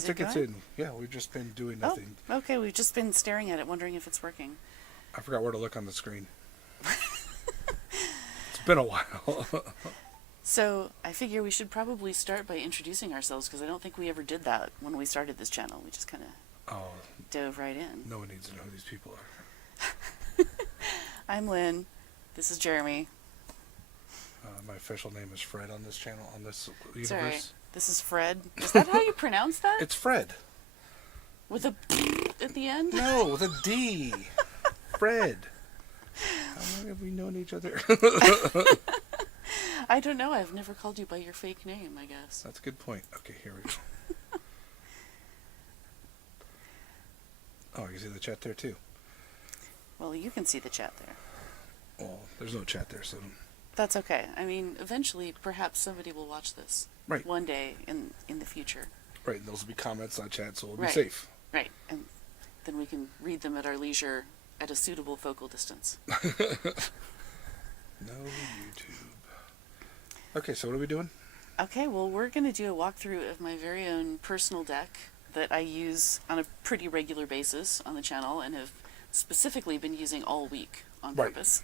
10 tickets in. Yeah, we've just been doing nothing. Oh, okay. We've just been staring at it, wondering if it's working. I forgot where to look on the screen. It's been a while. So, I figure we should probably start by introducing ourselves, because I don't think we ever did that when we started this channel. We just kind of dove right in. No one needs to know who these people are. I'm Lynn. This is Jeremy. My official name is Fred on this channel, on this universe. Sorry, this is Fred. Is that how you pronounce that? It's Fred. With a at the end? No, with a D. Fred. How long have we known each other? I don't know. I've never called you by your fake name, I guess. That's a good point. Okay, here we go. Oh, you see the chat there too. Well, you can see the chat there. Well, there's no chat there, so... That's okay. I mean, eventually, perhaps somebody will watch this. Right. One day in the future. Right, and those will be comments on chat, so we'll be Right. safe. Right. And then we can read them at our leisure at a suitable focal distance. No YouTube. Okay, so what are we doing? Okay, well, we're going to do a walkthrough of my very own personal deck that I use on a pretty regular basis on the channel and have specifically been using all week on purpose.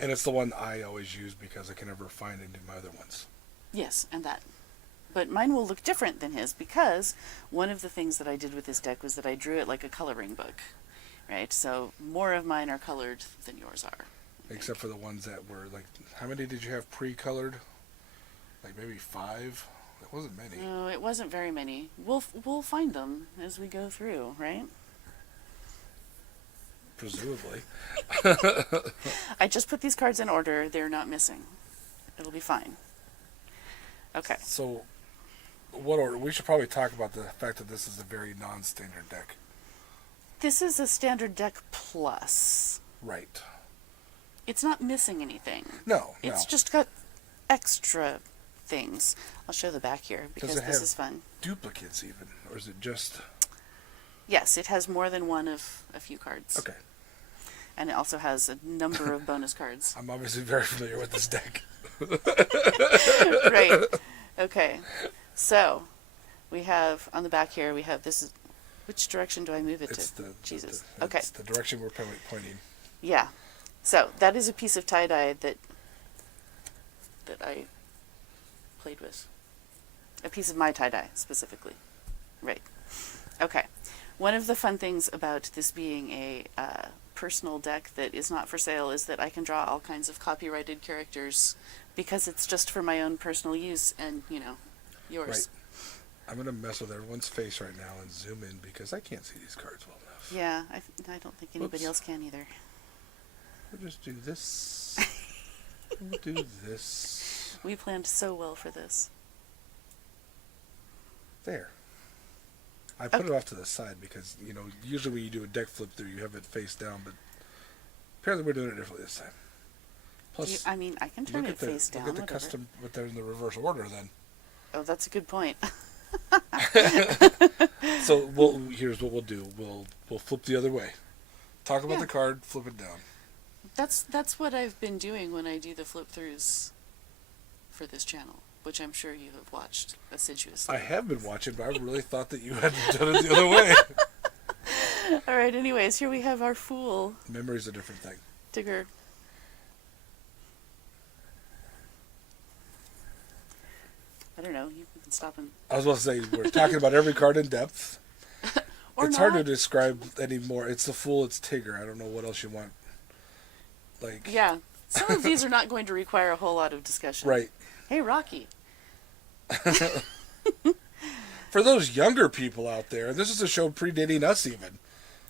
And it's the one I always use because I can never find any of my other ones. Yes, and that. But mine will look different than his because one of the things that I did with this deck was that I drew it like a coloring book, right? So more of mine are colored than yours are. Except for the ones that were, like, how many did you have pre-colored? Like maybe 5? That wasn't many. No, it wasn't very many. We'll find them as we go through, right? Presumably. I just put these cards in order. They're not missing. It'll be fine. Okay. So, what order? We should probably talk about the fact that this is a very non-standard deck. This is a standard deck plus. Right. It's not missing anything. No, It's just got extra things. I'll show the back here because this is fun. Duplicates even, or is it just... Yes, it has more than one of a few cards. Okay. And it also has a number of bonus cards. I'm obviously very familiar with this deck. Right. Okay. So, we have, on the back here, we have this. Which direction do I move it to? Jesus. Okay. It's the direction we're pointing. Yeah. So, that is a piece of tie-dye that I played with. A piece of my tie-dye, specifically. Right. Okay. One of the fun things about this being a personal deck that is not for sale is that I can draw all kinds of copyrighted characters because it's just for my own personal use and, you know, yours. Right. I'm going to mess with everyone's face right now and zoom in because I can't see these cards well enough. Yeah, I don't think anybody else can either. We'll just do this. We'll do this. We planned so well for this. There. I put it off to the side because, you know, usually when you do a deck flip through, you have it face down, but apparently we're doing it differently this time. Plus, I mean, I can turn it face down. Look at the custom, but they're in the reverse order then. Oh, that's a good point. So here's what we'll do. We'll flip the other way. Talk about the card, flip it down. That's what I've been doing when I do the flip throughs for this channel, which I'm sure you have watched assiduously. I have been watching, but I really thought that you had done it the other way. All right, anyways, here we have our Fool. Memory's a different thing. Digger. I don't know, you can stop and... I was about to say, we're talking about every card in depth. It's hard to describe anymore. It's the Fool, it's Tigger. I don't know what else you want. Like... Yeah, some of these are not going to require a whole lot of discussion. Right. Hey, Rocky. For those younger people out there, this is a show predating us even.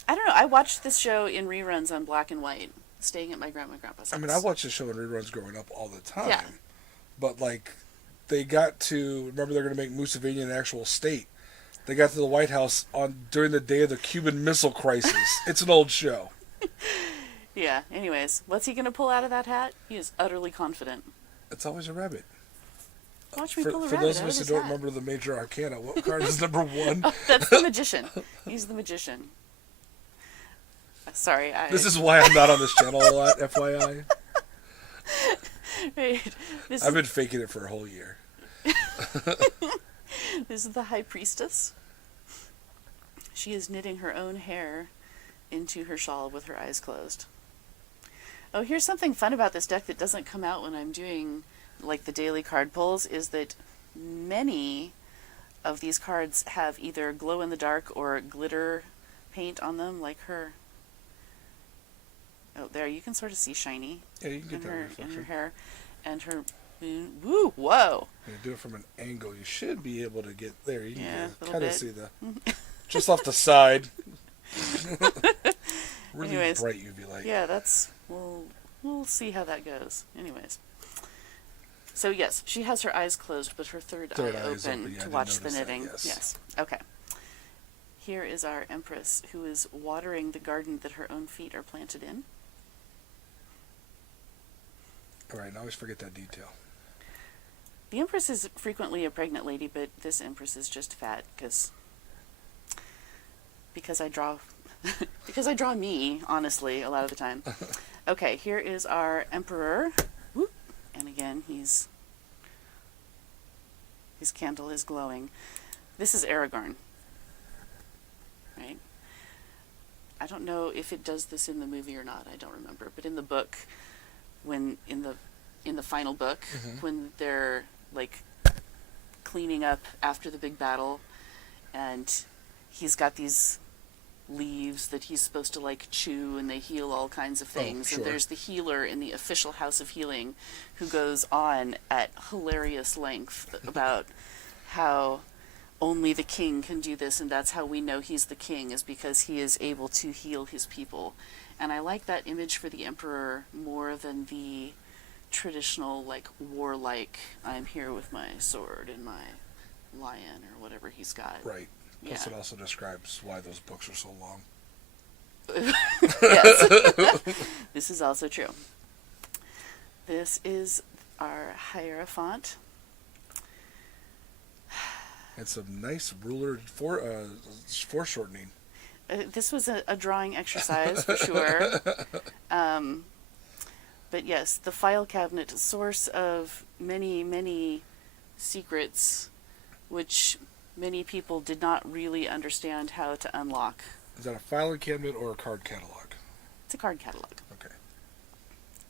I don't know. I watched this show in reruns on black and white, staying at my grandma and grandpa's house. I mean, I watched the show in reruns growing up all the time. Yeah. But, like, they got to... Remember, they're going to make Museveni an actual state. They got to the White House during the day of the Cuban Missile Crisis. It's an old show. Yeah. Anyways, what's he going to pull out of that hat? He is utterly confident. It's always a rabbit. Watch me pull a rabbit. For those of us who don't remember the major arcana, what card is number 1? Oh, that's the magician. He's the magician. Sorry, This is why I'm not on this channel a lot, FYI. Right. I've been faking it for a whole year. This is the High Priestess. She is knitting her own hair into her shawl with her eyes closed. Oh, here's something fun about this deck that doesn't come out when I'm doing like the daily card pulls, is that many of these cards have either glow in the dark or glitter paint on them, like her. Oh, there, you can sort of see shiny Yeah, you can get that in reflection. her hair and her moon. Woo, whoa. You do it from an angle. You should be able to get there. You Yeah, can a kind of little see the just off the side. Really Anyways, bright UV light. Yeah, we'll see how that goes. Anyways. So yes, she has her eyes closed, but her third eye is open Yeah, to I watch did the notice knitting. that, Yes. Okay. Here is our Empress, who is watering the garden that her own feet are planted in. All right, I always forget that detail. The Empress is frequently a pregnant lady, but this Empress is just fat because I draw because I draw me, honestly, a lot of the time. Okay, here is our Emperor. Whoop. And again, his candle is glowing. This is Aragorn. Right? I don't know if it does this in the movie or not. I don't remember. But in the book, when in the final book, when they're like cleaning up after the big battle, and he's got these leaves that he's supposed to like chew, and they heal all kinds of things. Sure. And there's the healer in the official House of Healing who goes on at hilarious length about how only the king can do this, and that's how we know he's the king, is because he is able to heal his people. And I like that image for the emperor more than the traditional, like, warlike, I'm here with my sword and my lion, or whatever he's got. Right. Plus, Yeah. it also describes why those books are so long. Yes. This is also true. This is our Hierophant. And some nice ruler foreshortening. This was a drawing exercise, for sure. But yes, the file cabinet, source of many, many secrets, which many people did not really understand how to unlock. Is that a filing cabinet or a card catalog? It's a card catalog. Okay.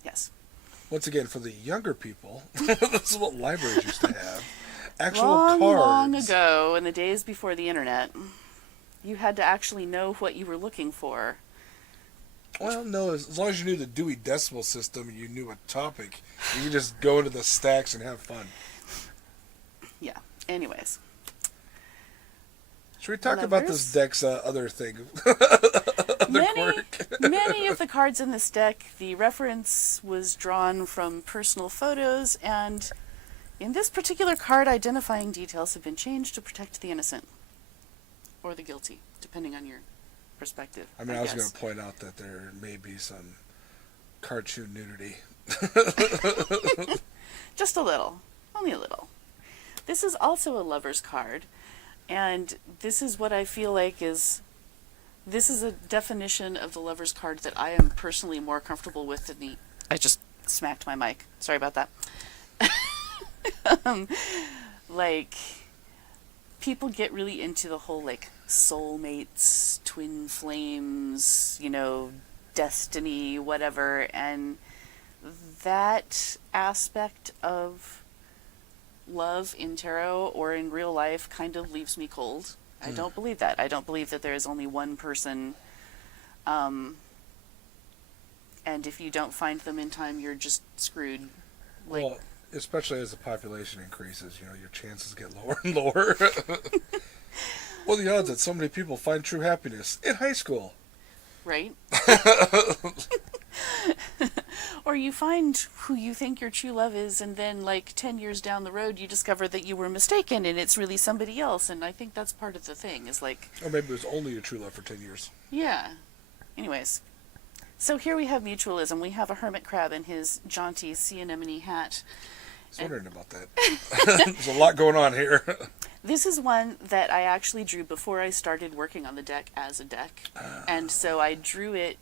Yes. Once again, for the younger people, this is what libraries used to have. Actual Long, cards. long ago, in the days before the internet, you had to actually know what you were looking for. Well, no, as long as you knew the Dewey Decimal System and you knew a topic, you could just go into the stacks and have fun. Yeah. Anyways. Should we talk about this deck's other thing? Many of the cards in this deck, the reference was drawn from personal photos, and in this particular card, identifying details have been changed to protect the innocent. Or the guilty, depending on your perspective. I mean, I was going to point out that there may be some cartoon nudity. Just a little. Only a little. This is also a lover's card, and this is what I feel like is... This is a definition of the lover's card that I am personally more comfortable with than the... I just smacked my mic. Sorry about that. Like, people get really into the whole, like, soulmates, twin flames, you know, destiny, whatever, and that aspect of love in tarot or in real life kind of leaves me cold. I don't believe that. I don't believe that there is only one person, and if you don't find them in time, you're just screwed. Like, Well, especially as the population increases, you know, your chances get lower and lower. What are the odds that so many people find true happiness in high school? right? Or you find who you think your true love is, and then, like, 10 years down the road, you discover that you were mistaken, and it's really somebody else, and I think that's part of the thing, is like... Or maybe it was only your true love for 10 years. Yeah. Anyways. So here we have mutualism. We have a hermit crab in his jaunty sea anemone hat. I was wondering about that. There's a lot going on here. This is one that I actually drew before I started working on the deck as a deck. And so I drew it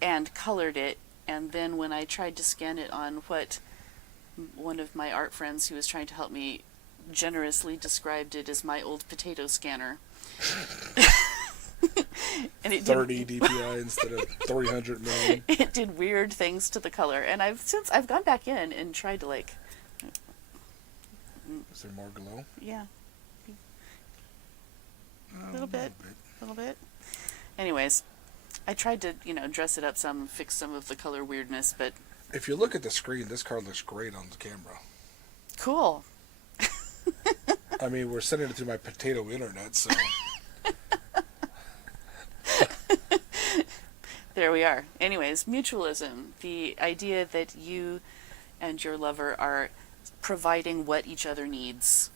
and colored it, and then when I tried to scan it on what one of my art friends who was trying to help me generously described it as my old potato scanner. And it 30 DPI instead of 300 million. It did weird things to the color, and I've gone back in and tried to like. Is there more glow? Yeah. A little bit. Anyways, I tried to, dress it up some, fix some of the color weirdness, but... If you look at the screen, this card looks great on the camera. Cool. I mean, we're sending it through my potato internet, so... There we are. Anyways, mutualism. The idea that you and your lover are providing what each other needs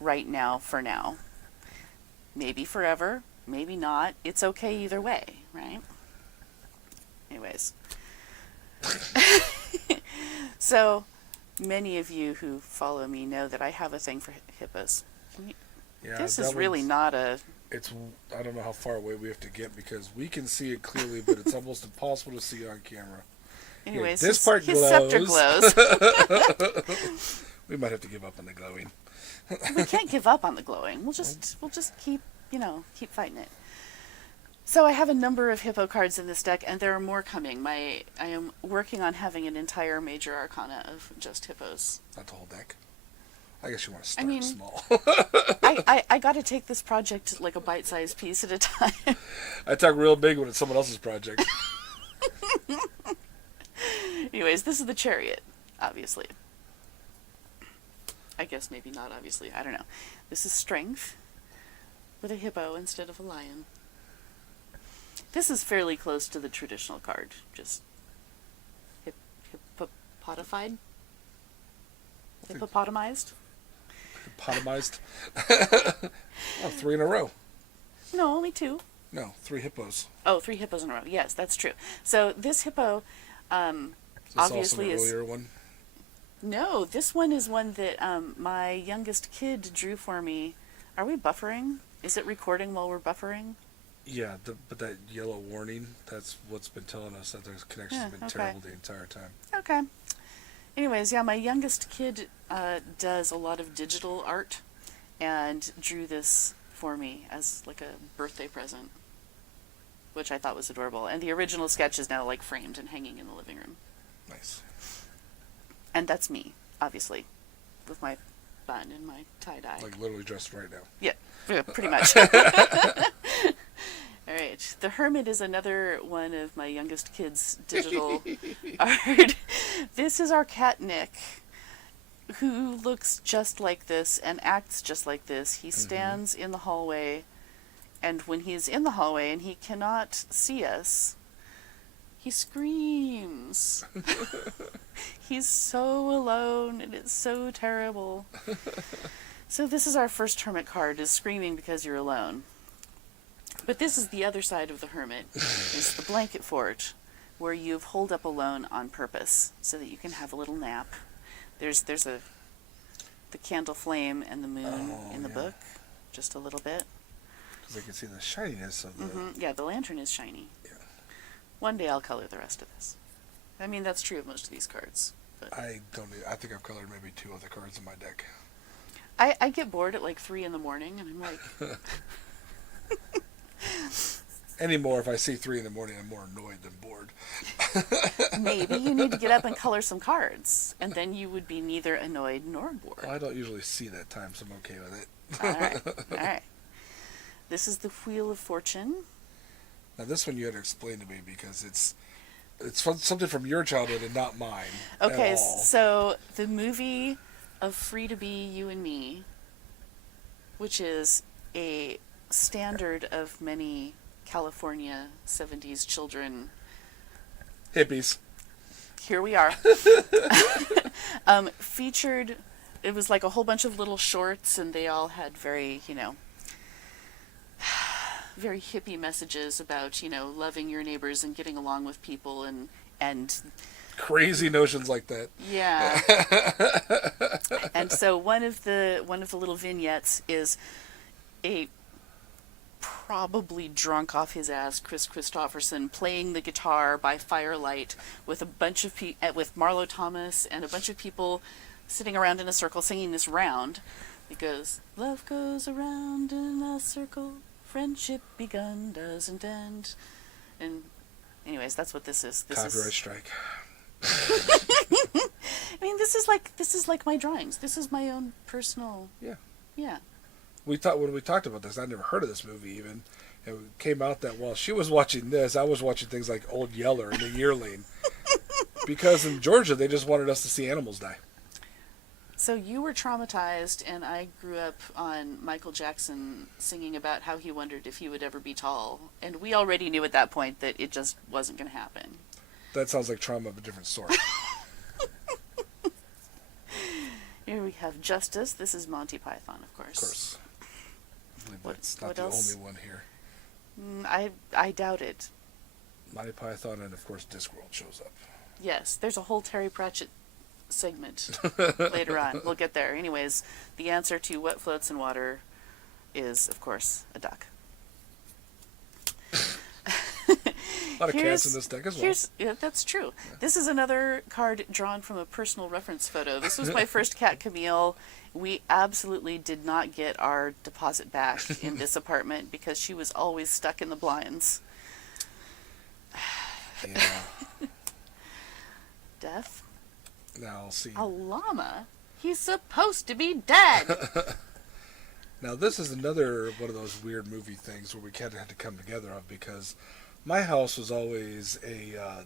right now for now. Maybe forever, maybe not. It's okay either way, right? Anyways. So, many of you who follow me know that I have a thing for hippos. Yeah, this is really not a... I don't know how far away we have to get because we can see it clearly, but it's almost impossible to see on camera. Anyways, this part his glows. scepter glows. We might have to give up on the glowing. We can't give up on the glowing. We'll just keep fighting it. So I have a number of hippo cards in this deck, and there are more coming. I am working on having an entire major arcana of just hippos. Not the whole deck. I guess you want to start small. I got to take this project like a bite-sized piece at a time. I talk real big when it's someone else's project. Anyways, this is the chariot, obviously. I guess maybe not obviously. I don't know. This is strength with a hippo instead of a lion. This is fairly close to the traditional card. Just hippopotified? Hippopotamized? Hippopotamized? Oh, 3 in a row. No, only 2. No, 3 hippos. Oh, 3 hippos in a row. Yes, that's true. So this hippo, obviously is this also an earlier one? No, this one is one that my youngest kid drew for me. Are we buffering? Is it recording while we're buffering? Yeah, but that yellow warning, that's what's been telling us that their connection's been terrible the entire time. Okay. Anyways, yeah, my youngest kid does a lot of digital art and drew this for me as like a birthday present, which I thought was adorable. And the original sketch is now like framed and hanging in the living room. Nice. And that's me, obviously, with my bun and my tie-dye. Like literally dressed right now. Yeah, pretty much. All right. The Hermit is another one of my youngest kids' digital art. This is our cat, Nick, who looks just like this and acts just like this. He stands in the hallway, and when he's in the hallway and he cannot see us, he screams. He's so alone, and it's so terrible. So this is our first Hermit card, is screaming because you're alone. But this is the other side of the Hermit, is the Blanket Fort, where you've holed up alone on purpose, so that you can have a little nap. There's the candle flame and the moon in the book, just a little bit. Because I can see the shininess of the... Yeah, the lantern is shiny. Yeah. One day I'll color the rest of this. I mean, that's true of most of these cards. But I think I've colored maybe 2 other cards in my deck. I get bored at like 3 in the morning, and I'm like... Anymore, if I see 3 in the morning, I'm more annoyed than bored. Maybe you need to get up and color some cards, and then you would be neither annoyed nor bored. Well, I don't usually see that time, so I'm okay with it. All right. This is the Wheel of Fortune. Now, this one you had to explain to me because it's something from your childhood and not mine. Okay, at all. so the movie of Free to Be You and Me, which is a standard of many California 70s children. Hippies. Here we are. Featured, it was like a whole bunch of little shorts, and they all had very, very hippie messages about, loving your neighbors and getting along with people and crazy notions like that. Yeah. And so one of the little vignettes is a probably drunk off his ass Chris Christopherson playing the guitar by firelight with a bunch of with Marlo Thomas and a bunch of people sitting around in a circle singing this round. It goes, love goes around in a circle, friendship begun doesn't end. And anyways, that's what this is. Copyright strike. I mean, this is like my drawings. This is my own personal. Yeah. When we talked about this, I never heard of this movie even. It came out that while she was watching this, I was watching things like Old Yeller and The Yearling. Because in Georgia, they just wanted us to see animals die. So you were traumatized, and I grew up on Michael Jackson singing about how he wondered if he would ever be tall. And we already knew at that point that it just wasn't going to happen. That sounds like trauma of a different sort. Here we have Justice. This is Monty Python, of course. Of course. I believe that's not what the else? only one here. I doubt it. Monty Python and, of course, Discworld shows up. Yes, there's a whole Terry Pratchett segment later on. We'll get there. Anyways, the answer to what floats in water is, of course, a duck. A lot of cats in this deck as well. Yeah, that's true. Yeah. This is another card drawn from a personal reference photo. This was my first cat, Camille. We absolutely did not get our deposit back in this apartment because she was always stuck in the blinds. Yeah. Death? Now, I'll see. A llama? He's supposed to be dead! Now, this is another one of those weird movie things where we kind of had to come together on because my house was always I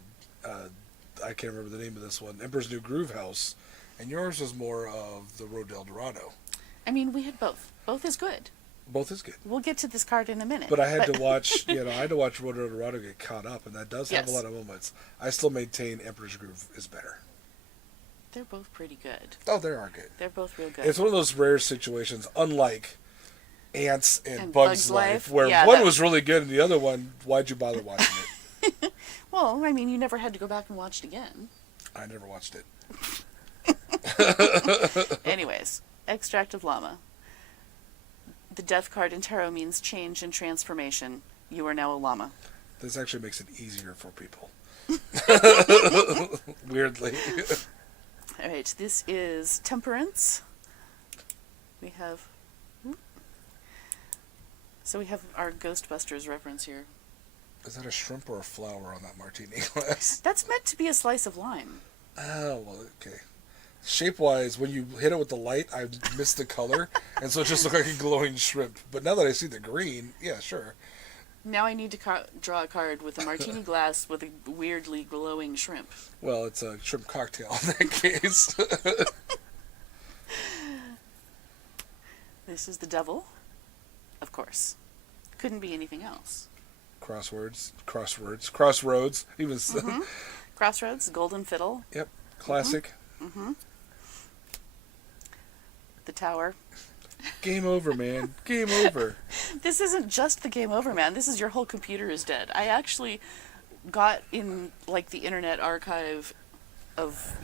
can't remember the name of this one, Emperor's New Groove house, and yours was more of the Road to El Dorado. I mean, we had both. Both is good. Both is good. We'll get to this card in a minute. But I had to watch, I had to watch Road to El Dorado get caught up, and that does have a lot of moments. I still maintain Emperor's Groove is better. They're both pretty good. Oh, they are good. They're both real good. It's one of those rare situations, unlike Ants and Bugs Life, where one was really good and the other one, why'd you bother watching it? Well, I mean, you never had to go back and watch it again. I never watched it. Anyways, Extract of Llama. The death card in tarot means change and transformation. You are now a llama. This actually makes it easier for people. Weirdly. All right, this is Temperance. We have... So we have our Ghostbusters reference here. Is that a shrimp or a flower on that martini glass? That's meant to be a slice of lime. Oh, well, okay. Shape-wise, when you hit it with the light, I missed the color, and so it just looked like a glowing shrimp. But now that I see the green, yeah, sure. Now I need to draw a card with a martini glass with a weirdly glowing shrimp. Well, it's a shrimp cocktail in that case. This is the devil, of course. Couldn't be anything else. Crossroads. Even Crossroads, Golden Fiddle. Yep, classic. The Tower. Game over, man. Game over. This isn't just the game over, man. This is your whole computer is dead. I actually got in, like, the Internet Archive of,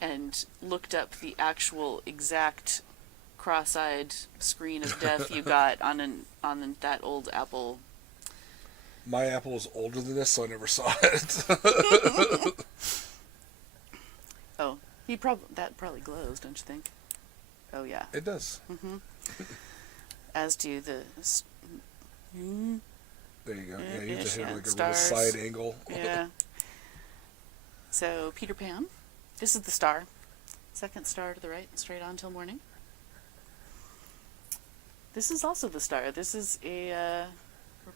and looked up the actual exact cross-eyed screen of death you got on that old Apple. My Apple was older than this, so I never saw it. Oh, that probably glows, don't you think? Oh, yeah. It does. As do the... There you go. Yeah, you have to hit like a stars. little side angle. Yeah. So, Peter Pan. This is the star. Second star to the right, straight on till morning. This is also the star. This is we're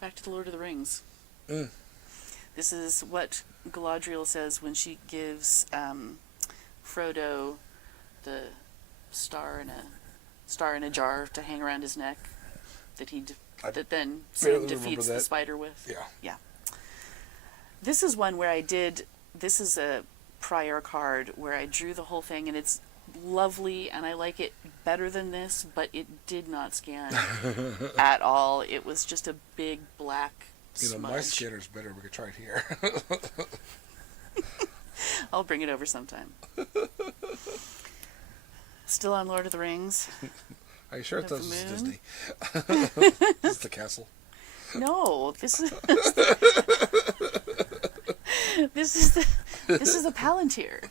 back to the Lord of the Rings. This is what Galadriel says when she gives Frodo the star in a jar to hang around his neck that then Sam defeats the spider with. Yeah. This is one where this is a prior card where I drew the whole thing, and it's lovely, and I like it better than this, but it did not scan at all. It was just a big black smudge. My scanner's better. We could try it here. I'll bring it over sometime. Still on Lord of the Rings. Are you sure it's Disney? This is the castle. No, this is this is the Palantir.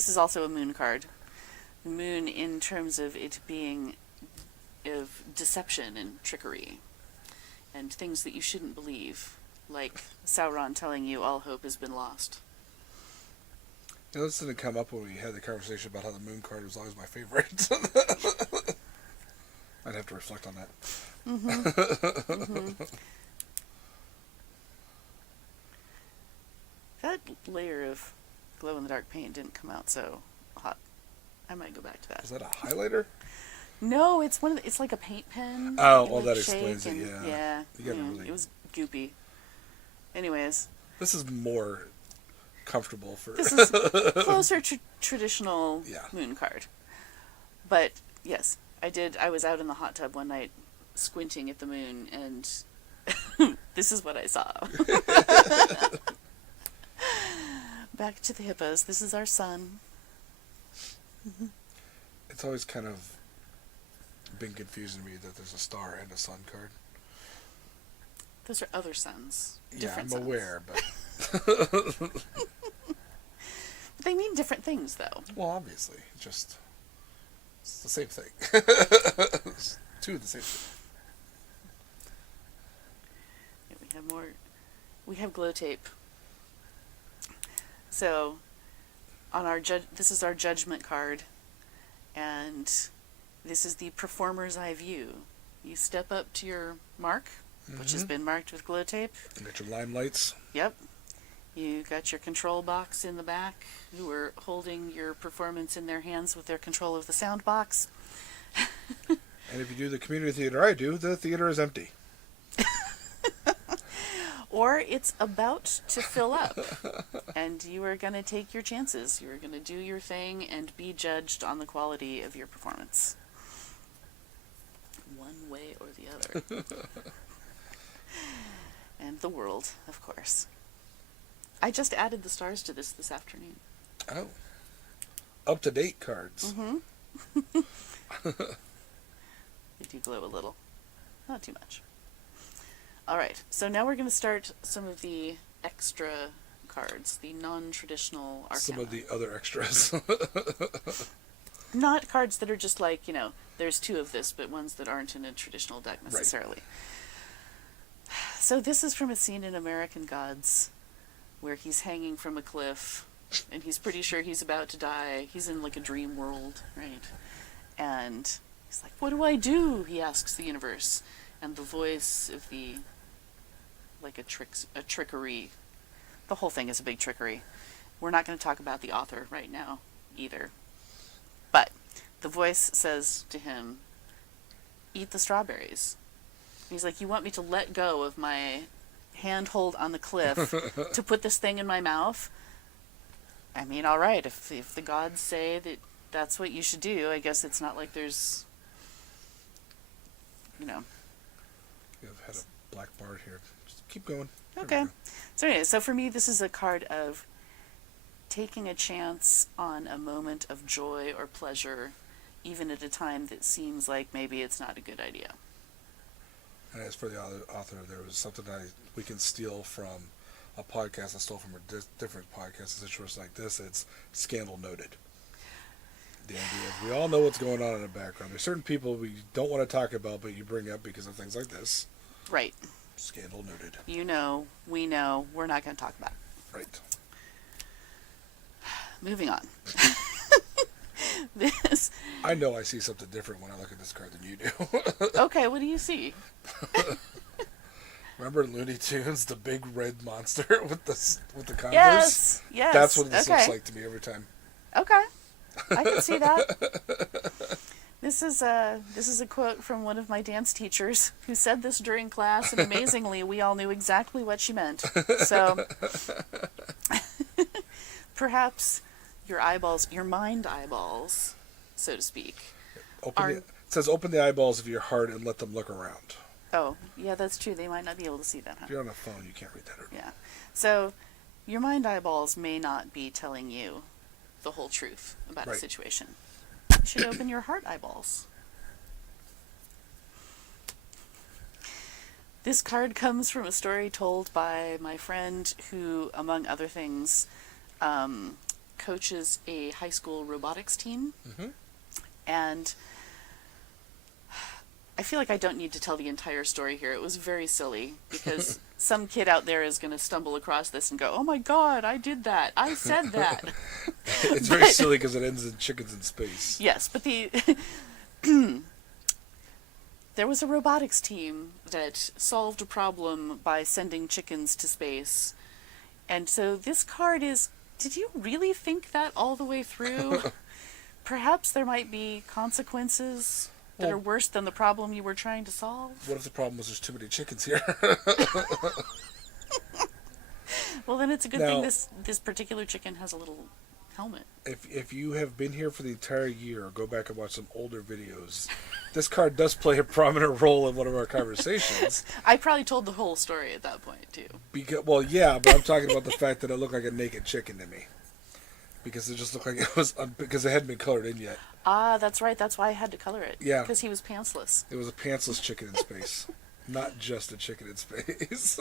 this is also a moon card. The moon in terms of it being of deception and trickery and things that you shouldn't believe, like Sauron telling you all hope has been lost. You know, this didn't come up when we had the conversation about how the moon card was always my favorite. I'd have to reflect on that. Mm-hmm. Mm-hmm. That layer of glow-in-the-dark paint didn't come out so hot. I might go back to that. Is that a highlighter? No, it's one of the, it's like a paint pen. Oh, You can, well, like, that shake explains it, and- yeah. Yeah. You gotta really- It was goopy. Anyways, This is more comfortable for... this is closer to traditional Yeah. moon card. But yes, I was out in the hot tub one night squinting at the moon, and this is what I saw. Back to the hippos. This is our sun. It's always kind of been confusing to me that there's a star and a sun card. Those are other suns. Yeah, Different I'm suns. aware, but... They mean different things, though. Well, obviously. It's the same thing. It's two of the same thing. Yeah, we have more. We have glow tape. So, on our this is our judgment card, and this is the performer's eye view. You step up to your mark, which has been marked with glow tape. You got your limelights. Yep. You got your control box in the back, who are holding your performance in their hands with their control of the sound box. And if you do the community theater I do, the theater is empty. Or it's about to fill up, and you are going to take your chances. You are going to do your thing and be judged on the quality of your performance. One way or the other. And the world, of course. I just added the stars to this afternoon. Oh. Up-to-date cards. Mm-hmm. They do glow a little. Not too much. Alright, so now we're going to start some of the extra cards, the non-traditional arcana. Some of the other extras. Not cards that are just like, there's two of this, but ones that aren't in a traditional deck necessarily. Right. So this is from a scene in American Gods, where he's hanging from a cliff, and he's pretty sure he's about to die. He's in like a dream world, right? And he's like, what do I do? He asks the universe. And the voice of the, like a trickery. The whole thing is a big trickery. We're not going to talk about the author right now, either. But the voice says to him, eat the strawberries. And he's like, you want me to let go of my handhold on the cliff to put this thing in my mouth? I mean, all right, if the gods say that that's what you should do, I guess it's not like there's, I've had a black bar here. Just keep going. Okay. So anyway, so for me, this is a card of taking a chance on a moment of joy or pleasure, even at a time that seems like maybe it's not a good idea. And as for the author, there was something we can steal from a podcast I stole from a different podcast, a situation like this. It's scandal noted. The idea is we all know what's going on in the background. There's certain people we don't want to talk about, but you bring up because of things like this. Right. Scandal noted. You know, we know, we're not going to talk about it. Right. Moving on. This. I know I see something different when I look at this card than you do. Okay, what do you see? Remember Looney Tunes, the big red monster with the Converse? Yes. That's what this okay. looks like to me every time. Okay, I can see that. This is a quote from one of my dance teachers who said this during class, and amazingly, we all knew exactly what she meant. So, perhaps your mind eyeballs, so to speak. It says open the eyeballs of your heart and let them look around. Oh, yeah, that's true. They might not be able to see that, huh? If you're on a phone, you can't read that. Yeah. So, your mind eyeballs may not be telling you the whole truth about a situation. You should open your heart eyeballs. This card comes from a story told by my friend who, among other things, coaches a high school robotics team. Mm-hmm. And I feel like I don't need to tell the entire story here. It was very silly because some kid out there is going to stumble across this and go, "Oh my God, I did that. I said that." It's very silly because it ends in chickens in space. Yes, but there was a robotics team that solved a problem by sending chickens to space. And so this card is, did you really think that all the way through? Perhaps there might be consequences that are worse than the problem you were trying to solve. What if the problem was there's too many chickens here? Well, then it's a good Now, thing this particular chicken has a little helmet. If you have been here for the entire year, go back and watch some older videos. This card does play a prominent role in one of our conversations. I probably told the whole story at that point, too. Well, yeah, but I'm talking about the fact that it looked like a naked chicken to me. Because it just looked like it was, because it hadn't been colored in yet. Ah, that's right. That's why I had to color it. Yeah. Because he was pantsless. It was a pantsless chicken in space. Not just a chicken in space.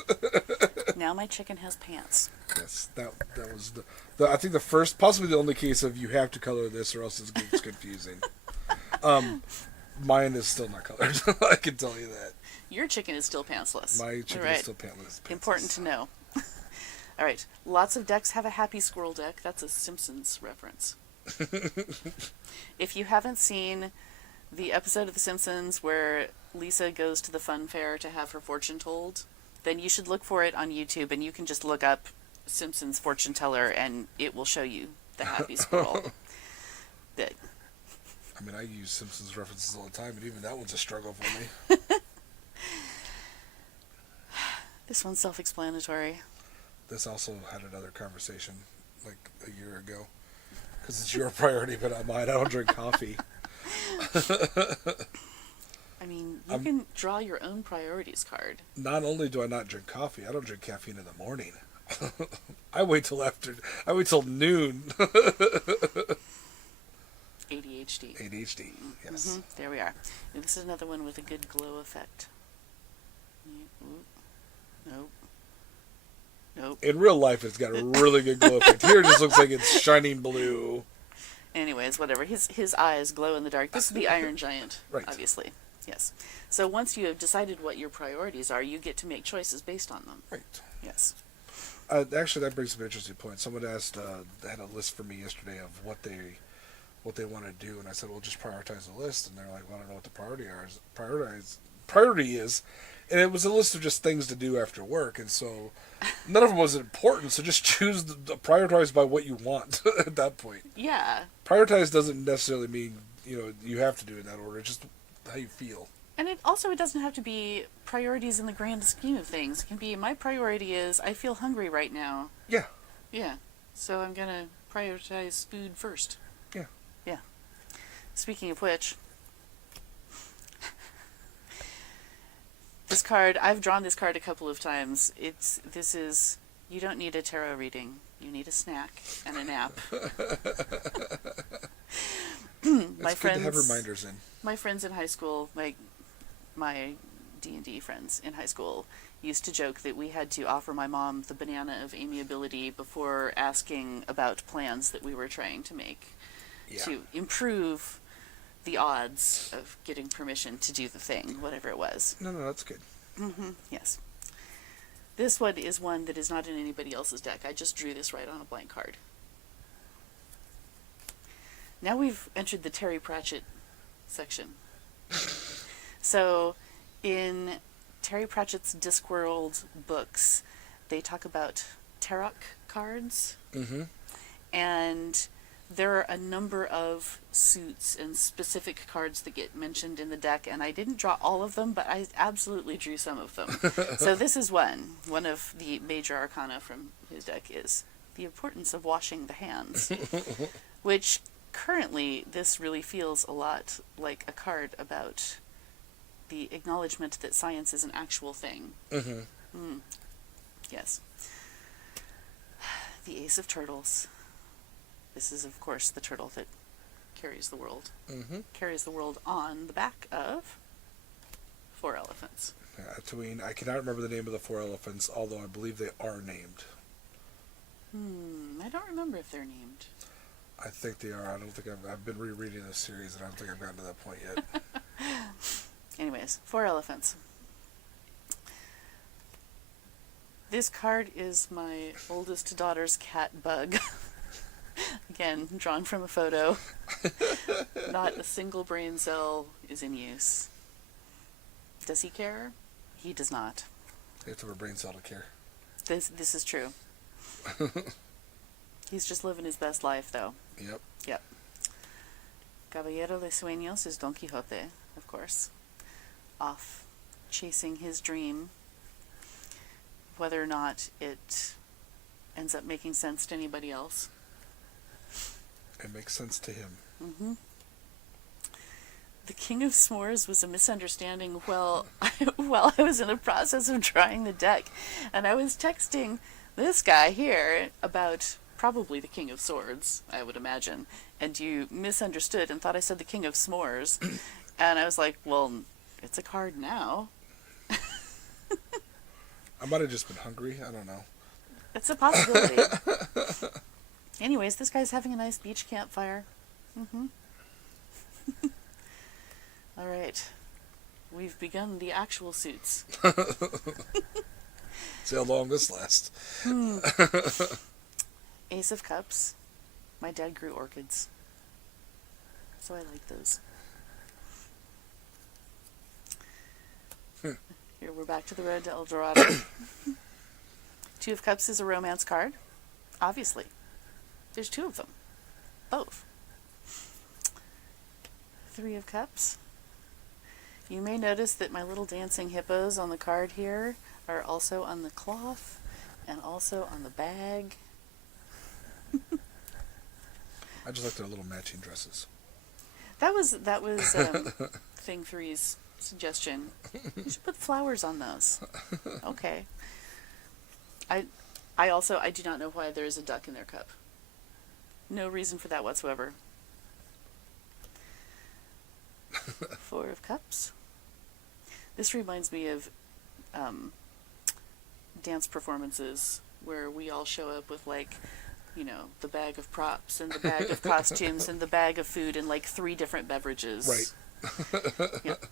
Now my chicken has pants. Yes, that was I think the first, possibly the only case of you have to color this or else it gets confusing. Mine is still not colored. I can tell you that. Your chicken is still pantsless. My chicken is still pantsless. Important to know. All right. Lots of decks have a happy squirrel deck. That's a Simpsons reference. If you haven't seen the episode of The Simpsons where Lisa goes to the fun fair to have her fortune told, then you should look for it on YouTube, and you can just look up Simpsons fortune teller and it will show you the happy squirrel. That. I mean, I use Simpsons references all the time, and even that one's a struggle for me. This one's self-explanatory. This also had another conversation like a year ago. Because it's your priority, but not mine. I don't drink coffee. I mean, you can draw your own priorities card. Not only do I not drink coffee, I don't drink caffeine in the morning. I wait till noon. ADHD. ADHD, yes. Mm-hmm. There we are. And this is another one with a good glow effect. Nope. Nope. In real life, it's got a really good glow effect. Here, it just looks like it's shining blue. Anyways, whatever. His eyes glow in the dark. This is the Iron Giant, right. Obviously. Yes. So once you have decided what your priorities are, you get to make choices based on them. Right. Yes. Actually, that brings up an interesting point. Someone asked, had a list for me yesterday of what they want to do, and I said, well, just prioritize the list. And they're like, well, I don't know what the priority is. And it was a list of just things to do after work, and so none of them was important, so just choose prioritize by what you want at that point. Yeah. Prioritize doesn't necessarily mean, you have to do it in that order. It's just how you feel. And it doesn't have to be priorities in the grand scheme of things. It can be, my priority is, I feel hungry right now. Yeah. Yeah. So I'm going to prioritize food first. Yeah. Yeah. Speaking of which, this card, I've drawn this card a couple of times. You don't need a tarot reading. You need a snack and a nap. It's good to have reminders in. My friends in high school, my D&D friends in high school, used to joke that we had to offer my mom the banana of amiability before asking about plans that we were trying to make to improve the odds of getting permission to do the thing, whatever it was. No, that's good. Mm-hmm. Yes. This one is one that is not in anybody else's deck. I just drew this right on a blank card. Now we've entered the Terry Pratchett section. So, in Terry Pratchett's Discworld books, they talk about tarot cards. Mm-hmm. And there are a number of suits and specific cards that get mentioned in the deck, and I didn't draw all of them, but I absolutely drew some of them. So this is one. One of the major arcana from his deck is the importance of washing the hands, which currently this really feels a lot like a card about the acknowledgement that science is an actual thing. Mm-hmm. Yes. The Ace of Turtles. This is, of course, the turtle that carries the world. Mm-hmm. Carries the world on the back of 4 elephants. I cannot remember the name of the 4 elephants, although I believe they are named. I I don't remember if they're named. I think they are. I don't think I've been rereading this series, and I don't think I've gotten to that point yet. Anyways, 4 elephants. This card is my oldest daughter's cat Bug. Again, drawn from a photo. Not a single brain cell is in use. Does he care? He does not. You have to have a brain cell to care. This is true. He's just living his best life, though. Yep. Yep. Caballero de Sueños is Don Quixote, of course. Off chasing his dream. Whether or not it ends up making sense to anybody else. It makes sense to him. Mm-hmm. The King of S'mores was a misunderstanding while I was in the process of drawing the deck. And I was texting this guy here about probably the King of Swords, I would imagine. And you misunderstood and thought I said the King of S'mores. And I was like, well, it's a card now. I might have just been hungry. I don't know. It's a possibility. Anyways, this guy's having a nice beach campfire. Mm-hmm. All right. We've begun the actual suits. See how long this lasts. Ace of Cups. My dad grew orchids. So I like those. Here we're back to the road to El Dorado. 2 of Cups is a romance card. Obviously. There's 2 of them. Both. 3 of Cups. You may notice that my little dancing hippos on the card here are also on the cloth and also on the bag. I just like their little matching dresses. That was Thing 3's suggestion. You should put flowers on those. Okay. I do not know why there is a duck in their cup. No reason for that whatsoever. 4 of Cups. This reminds me of dance performances where we all show up with, like, you know, the bag of props and the bag of costumes and the bag of food and like 3 different beverages. Right. Yep.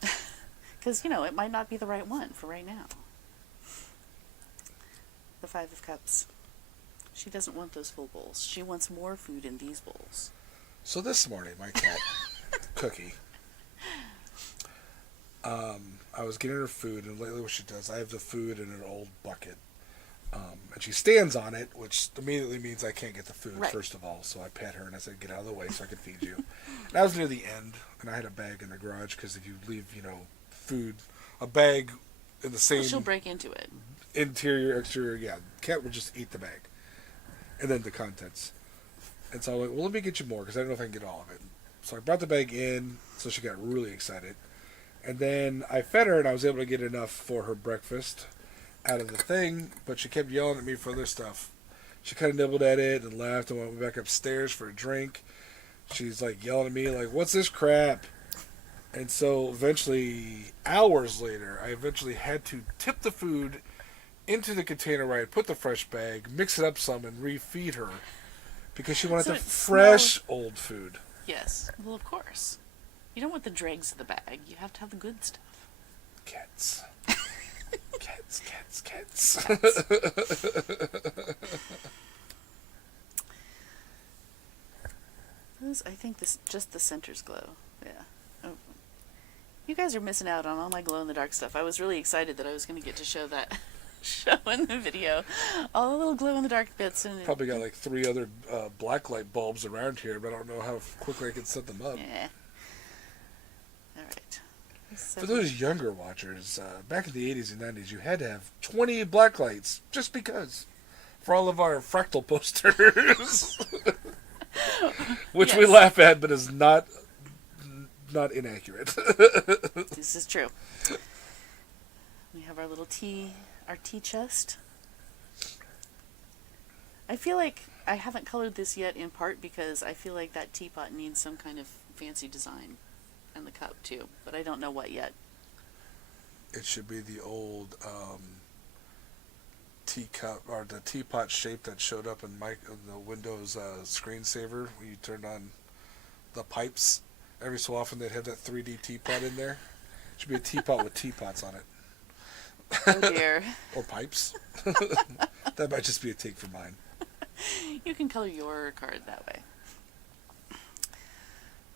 Because, you know, it might not be the right one for right now. The 5 of Cups. She doesn't want those full bowls. She wants more food in these bowls. So this morning, my cat, Cookie, I was getting her food, and lately what she does, I have the food in an old bucket. And she stands on it, which immediately means I can't get the food, right. First of all. So I pet her, and I said, get out of the way so I can feed you. And I was near the end, and I had a bag in the garage, because if you leave, you know, food, a bag in the same... Well, she'll break into it. Interior, exterior, yeah. Cat would just eat the bag. And then the contents. And so I went, well, let me get you more, because I don't know if I can get all of it. So I brought the bag in, so she got really excited. And then I fed her, and I was able to get enough for her breakfast out of the thing, but she kept yelling at me for other stuff. She kind of nibbled at it and laughed and went back upstairs for a drink. She's like yelling at me, like, what's this crap? And so eventually, hours later, I eventually had to tip the food into the container where I had put the fresh bag, mix it up some, and refeed her because she wanted So the it fresh old food. Yes. Well, of course. You don't want the dregs of the bag. You have to have the good stuff. Cats. Cats. Cats. Those, I think this just the centers glow. Yeah. Oh. You guys are missing out on all my glow in the dark stuff. I was really excited that I was going to get to show that show in the video. All the little glow in the dark bits. And Probably got like 3 other blacklight bulbs around here, but I don't know how quickly I can set them up. Yeah. All right. For those younger watchers, back in the 80s and 90s, you had to have 20 blacklights just because. For all of our fractal posters. Which we Yes. laugh at, but is not inaccurate. This is true. We have our little our tea chest. I feel like I haven't colored this yet, in part because I feel like that teapot needs some kind of fancy design. And the cup too, but I don't know what yet. It should be the old teacup or the teapot shape that showed up in the Windows screensaver when you turned on the pipes. Every so often they'd have that 3D teapot in there. It should be a teapot with teapots on it. Oh dear. Or pipes. That might just be a take for mine. You can color your card that way.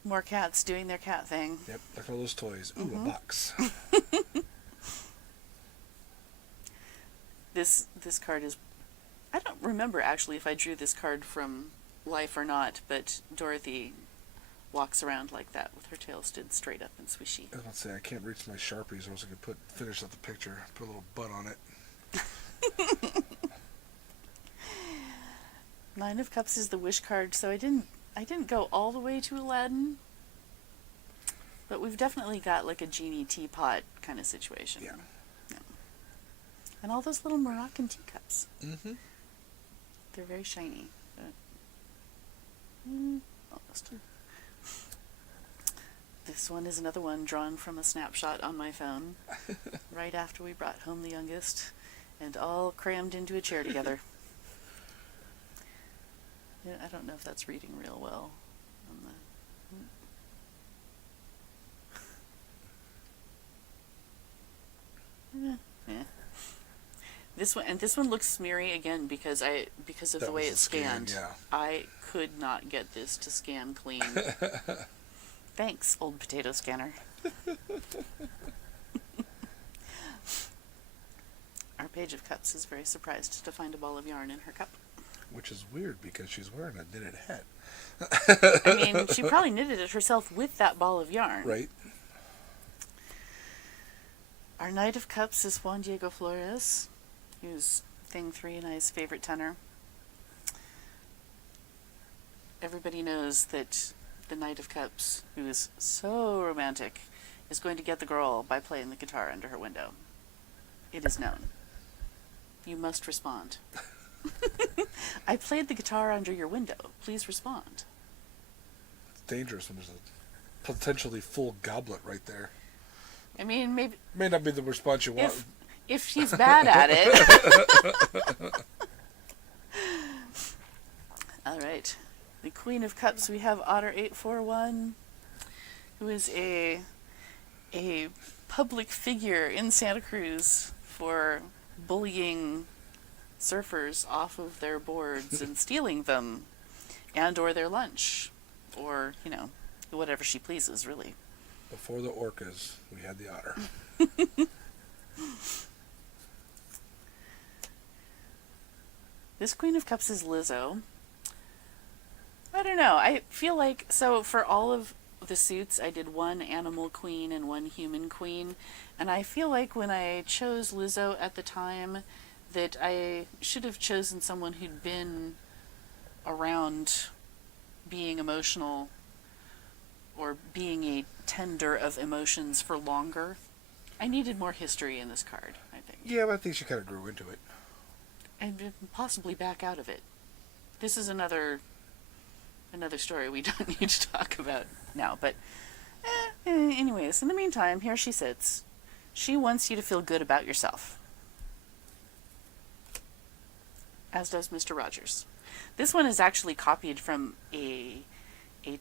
More cats doing their cat thing. Yep, look at all those toys. Ooh, a box. This card is... I don't remember actually if I drew this card from life or not, but Dorothy walks around like that with her tail stood straight up and swishy. I was about to say, I can't reach my Sharpies or else I could finish up the picture. Put a little butt on it. Nine of Cups is the wish card, so I didn't go all the way to Aladdin. But we've definitely got like a genie teapot kind of situation. Yeah. And all those little Moroccan teacups. Mm-hmm. They're very shiny. Almost. This one is another one drawn from a snapshot on my phone right after we brought home the youngest and all crammed into a chair together. Yeah, I don't know if that's reading real well. Yeah. This one looks smeary again because of That the way was it's a scan, scanned. yeah. I could not get this to scan clean. Thanks, old potato scanner. Our Page of Cups is very surprised to find a ball of yarn in her cup. Which is weird because she's wearing a knitted hat. I mean, she probably knitted it herself with that ball of yarn. Right. Our Knight of Cups is Juan Diego Flores, who's Thing 3 and I's favorite tenor. Everybody knows that the Knight of Cups, who is so romantic, is going to get the girl by playing the guitar under her window. It is known. You must respond. I played the guitar under your window. Please respond. It's dangerous when there's a potentially full goblet right there. I mean, maybe... May not be the response you want. If she's bad at it... All right. The Queen of Cups, we have Otter841, who is a public figure in Santa Cruz for bullying surfers off of their boards and stealing them, and or their lunch, or, whatever she pleases, really. Before the orcas, we had the otter. This Queen of Cups is Lizzo. I don't know. I feel like, so for all of the suits, I did one animal queen and one human queen. And I feel like when I chose Lizzo at the time, that I should have chosen someone who'd been around being emotional or being a tender of emotions for longer. I needed more history in this card, I think. Yeah, but I think she kind of grew into it. And possibly back out of it. This is another story we don't need to talk about now, but anyways, in the meantime, here she sits. She wants you to feel good about yourself. As does Mr. Rogers. This one is actually copied from a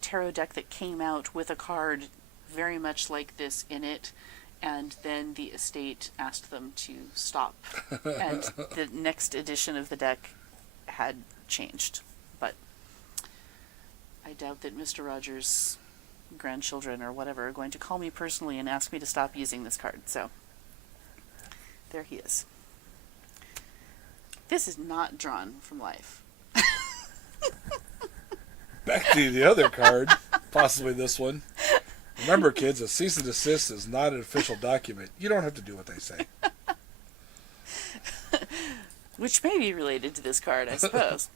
tarot deck that came out with a card very much like this in it, and then the estate asked them to stop. And the next edition of the deck had changed. But I doubt that Mr. Rogers' grandchildren or whatever are going to call me personally and ask me to stop using this card. So there he is. This is not drawn from life. Back to the other card, possibly this one. Remember, kids, a cease and desist is not an official document. You don't have to do what they say. Which may be related to this card, I suppose.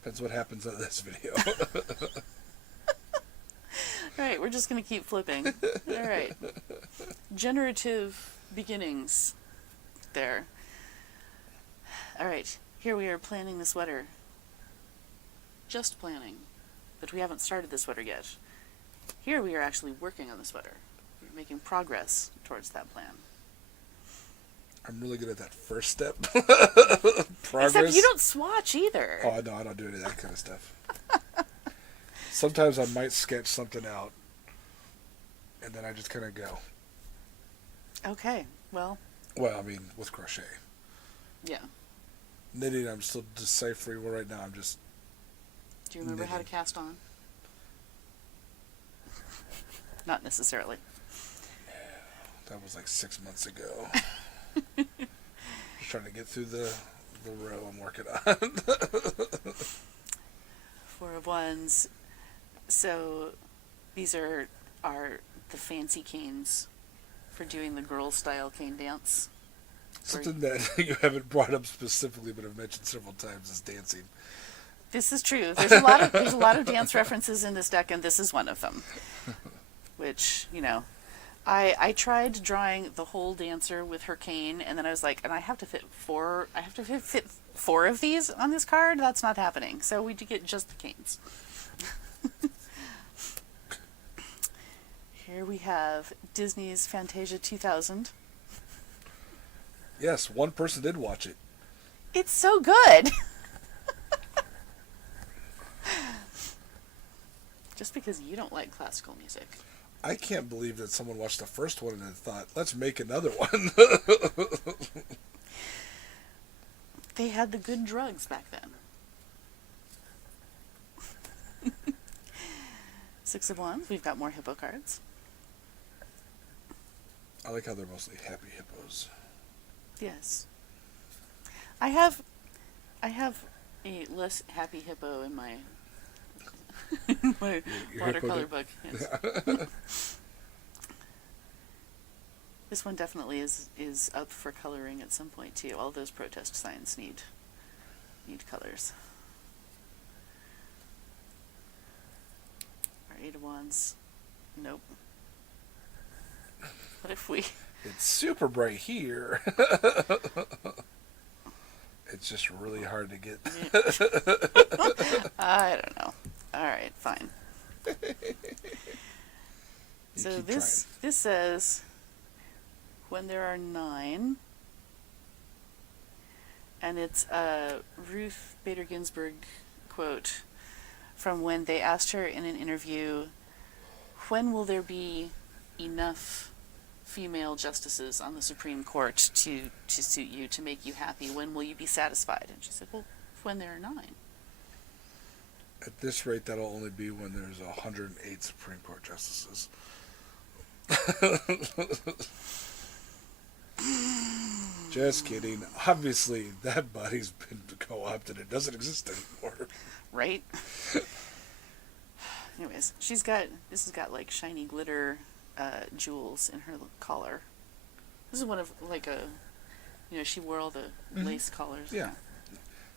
Depends what happens in this video. Alright, we're just going to keep flipping. Alright. Generative beginnings. There. Alright, here we are planning the sweater. Just planning. But we haven't started the sweater yet. Here we are actually working on the sweater. We're making progress towards that plan. I'm really good at that first step. Progress. Except you don't swatch either. Oh, no, I don't do any of that kind of stuff. Sometimes I might sketch something out, and then I just kind of go. Okay, well. Well, I mean, with crochet. Yeah. Knitting, I'm still deciphering. Well, right now, I'm just. Do you remember how to cast on? Not necessarily. Yeah, that was like 6 months ago. Just trying to get through the row I'm working on. 4 of Wands. So these are the fancy canes for doing the girl style cane dance. Something that you haven't brought up specifically, but have mentioned several times, is dancing. This is true. There's a lot of dance references in this deck, and this is one of them. Which, you know, I tried drawing the whole dancer with her cane, and then I was like, and I have to fit 4 of these on this card. That's not happening. So we did get just the canes. Here we have Disney's Fantasia 2000. Yes, one person did watch it. It's so good. Just because you don't like classical music. I can't believe that someone watched the first one and then thought, let's make another one. They had the good drugs back then. 6 of Wands. We've got more hippo cards. I like how they're mostly happy hippos. Yes. I have a less happy hippo in my my Your watercolor hippo book. Yes. This one definitely is up for coloring at some point too. All those protest signs need colors. Our 8 of Wands. Nope. What if we... It's super bright here. It's just really hard to get. I don't know. All right, fine. So this says, when there are 9, and it's a Ruth Bader Ginsburg quote from when they asked her in an interview, when will there be enough female justices on the Supreme Court to suit you, to make you happy? When will you be satisfied? And she said, well, when there are 9. At this rate, that'll only be when there's 108 Supreme Court justices. Just kidding. Obviously, that body's been co-opted. It doesn't exist anymore. Right? Anyways, this has got like shiny glitter jewels in her collar. This is one of like she wore all the lace collars. Yeah.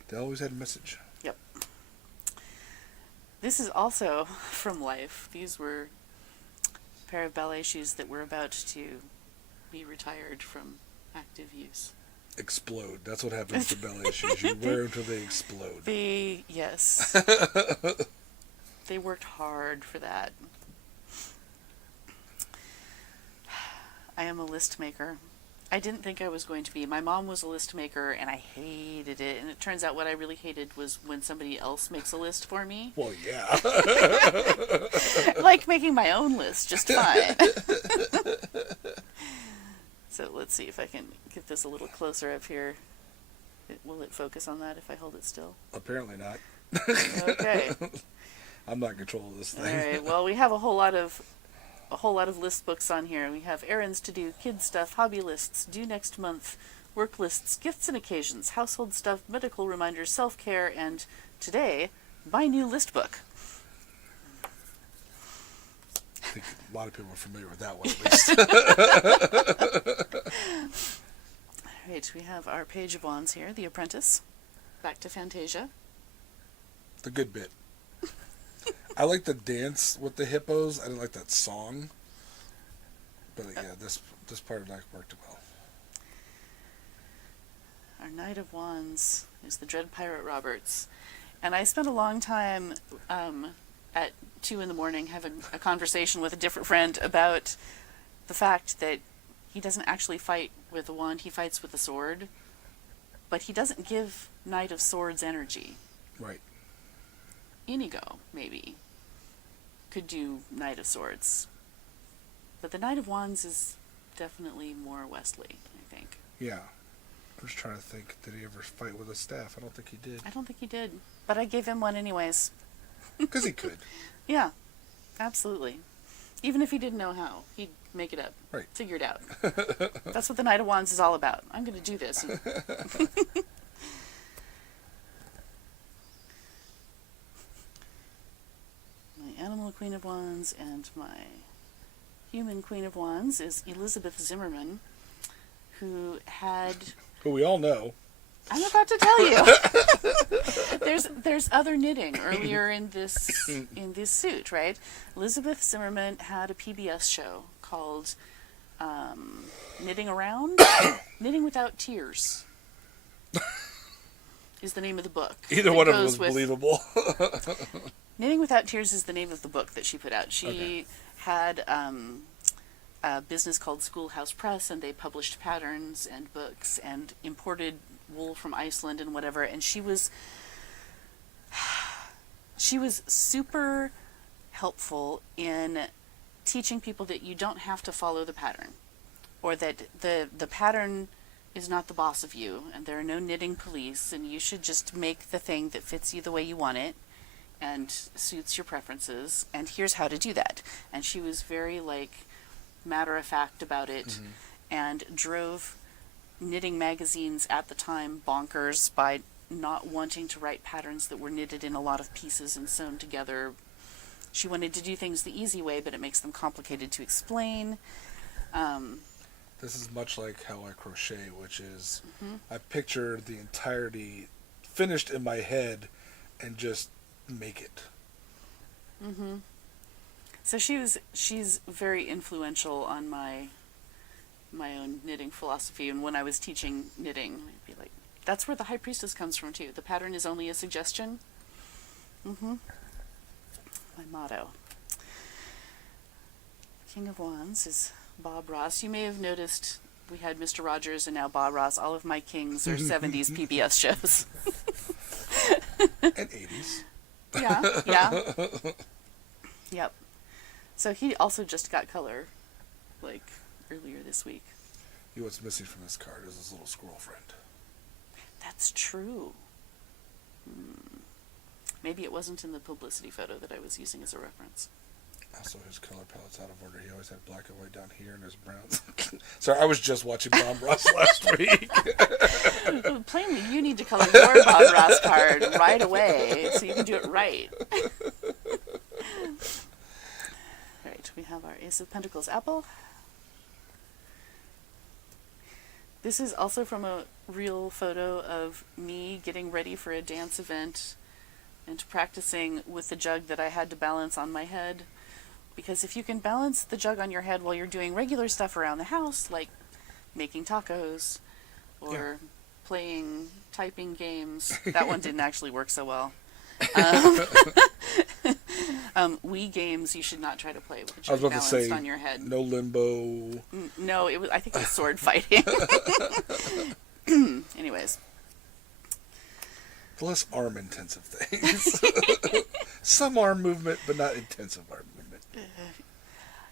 They always had a message. Yep. This is also from Life. These were a pair of ballet shoes that were about to be retired from active use. Explode. That's what happens to ballet shoes. You wear them until they explode. Yes. They worked hard for that. I am a list maker. I didn't think I was going to be. My mom was a list maker, and I hated it. And it turns out what I really hated was when somebody else makes a list for me. Well, yeah. I like making my own list just fine. So let's see if I can get this a little closer up here. Will it focus on that if I hold it still? Apparently not. Okay. I'm not in control of this thing. All right. Well, we have a whole lot of list books on here. We have errands to do, kid stuff, hobby lists, due next month, work lists, gifts and occasions, household stuff, medical reminders, self-care, and today, buy new list book. I think a lot of people are familiar with that one, at least. All right, we have our Page of Wands here, The Apprentice. Back to Fantasia. The good bit. I like the dance with the hippos. I didn't like that song. But yeah, this part of life worked well. Our Knight of Wands is the Dread Pirate Roberts. And I spent a long time at 2 in the morning having a conversation with a different friend about the fact that he doesn't actually fight with a wand, he fights with a sword. But he doesn't give Knight of Swords energy. Right. Inigo, maybe, could do Knight of Swords. But the Knight of Wands is definitely more Wesley, I think. Yeah. I'm just trying to think, did he ever fight with a staff? I don't think he did. I don't think he did. But I gave him one anyways. Because he could. Yeah, absolutely. Even if he didn't know how, he'd make it up. Right. Figure it out. That's what the Knight of Wands is all about. I'm going to do this. My animal Queen of Wands and my human Queen of Wands is Elizabeth Zimmerman, who had... Who we all know. I'm about to tell you. There's other knitting earlier in this suit, right? Elizabeth Zimmerman had a PBS show called Knitting Around, Knitting Without Tears. Is the name of the book. Either one of them was believable. Knitting Without Tears is the name of the book that she put out. She had a business called Schoolhouse Press, and they published patterns and books and imported wool from Iceland and whatever. And she was super helpful in teaching people that you don't have to follow the pattern, or that the pattern is not the boss of you, and there are no knitting police, and you should just make the thing that fits you the way you want it and suits your preferences, and here's how to do that. And she was very matter of fact about it, and drove knitting magazines at the time bonkers by not wanting to write patterns that were knitted in a lot of pieces and sewn together. She wanted to do things the easy way, but it makes them complicated to explain. This is much like how I crochet, which is I picture the entirety finished in my head and just make it. So she's very influential on my own knitting philosophy. And when I was teaching knitting, I'd be like, that's where the High Priestess comes from too. The pattern is only a suggestion. My motto. King of Wands is Bob Ross. You may have noticed we had Mr. Rogers and now Bob Ross. All of my kings are 70s PBS shows. And 80s. Yeah. Yep. So he also just got color, earlier this week. You know what's missing from this card is his little squirrel friend. That's true. Maybe it wasn't in the publicity photo that I was using as a reference. Also, his color palette's out of order. He always had black and white down here, and there's browns. Sorry, I was just watching Bob Ross last week. Plainly, you need to color your Bob Ross card right away so you can do it right. Right, we have our Ace of Pentacles apple. This is also from a real photo of me getting ready for a dance event and practicing with the jug that I had to balance on my head. Because if you can balance the jug on your head while you're doing regular stuff around the house, like making tacos or typing games, that one didn't actually work so well. Wii games you should not try to play with a jug balanced on your head. No limbo. No, I think it was sword fighting. Anyways. Less arm intensive things. Some arm movement, but not intensive arm movement.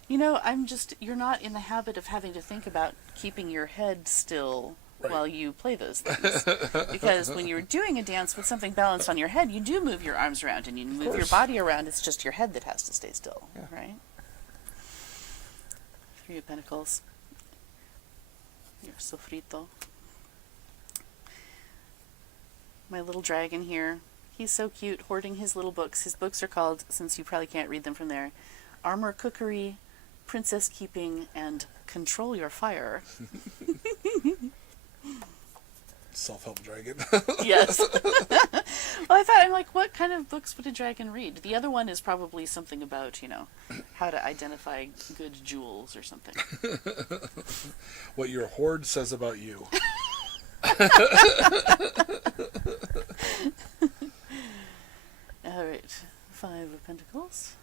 You're not in the habit of having to think about keeping your head still while you play those things. Because when you're doing a dance with something balanced on your head, you do move your arms around and you move your body around. It's just your head that has to stay still, right? Three of Pentacles. Your sofrito. My little dragon here. He's so cute, hoarding his little books. His books are called, since you probably can't read them from there, Armor Cookery, Princess Keeping, and Control Your Fire. Self-help dragon. Yes. Well, I'm like, what kind of books would a dragon read? The other one is probably something about, how to identify good jewels or something. What your hoard says about you. All right, Five of Pentacles.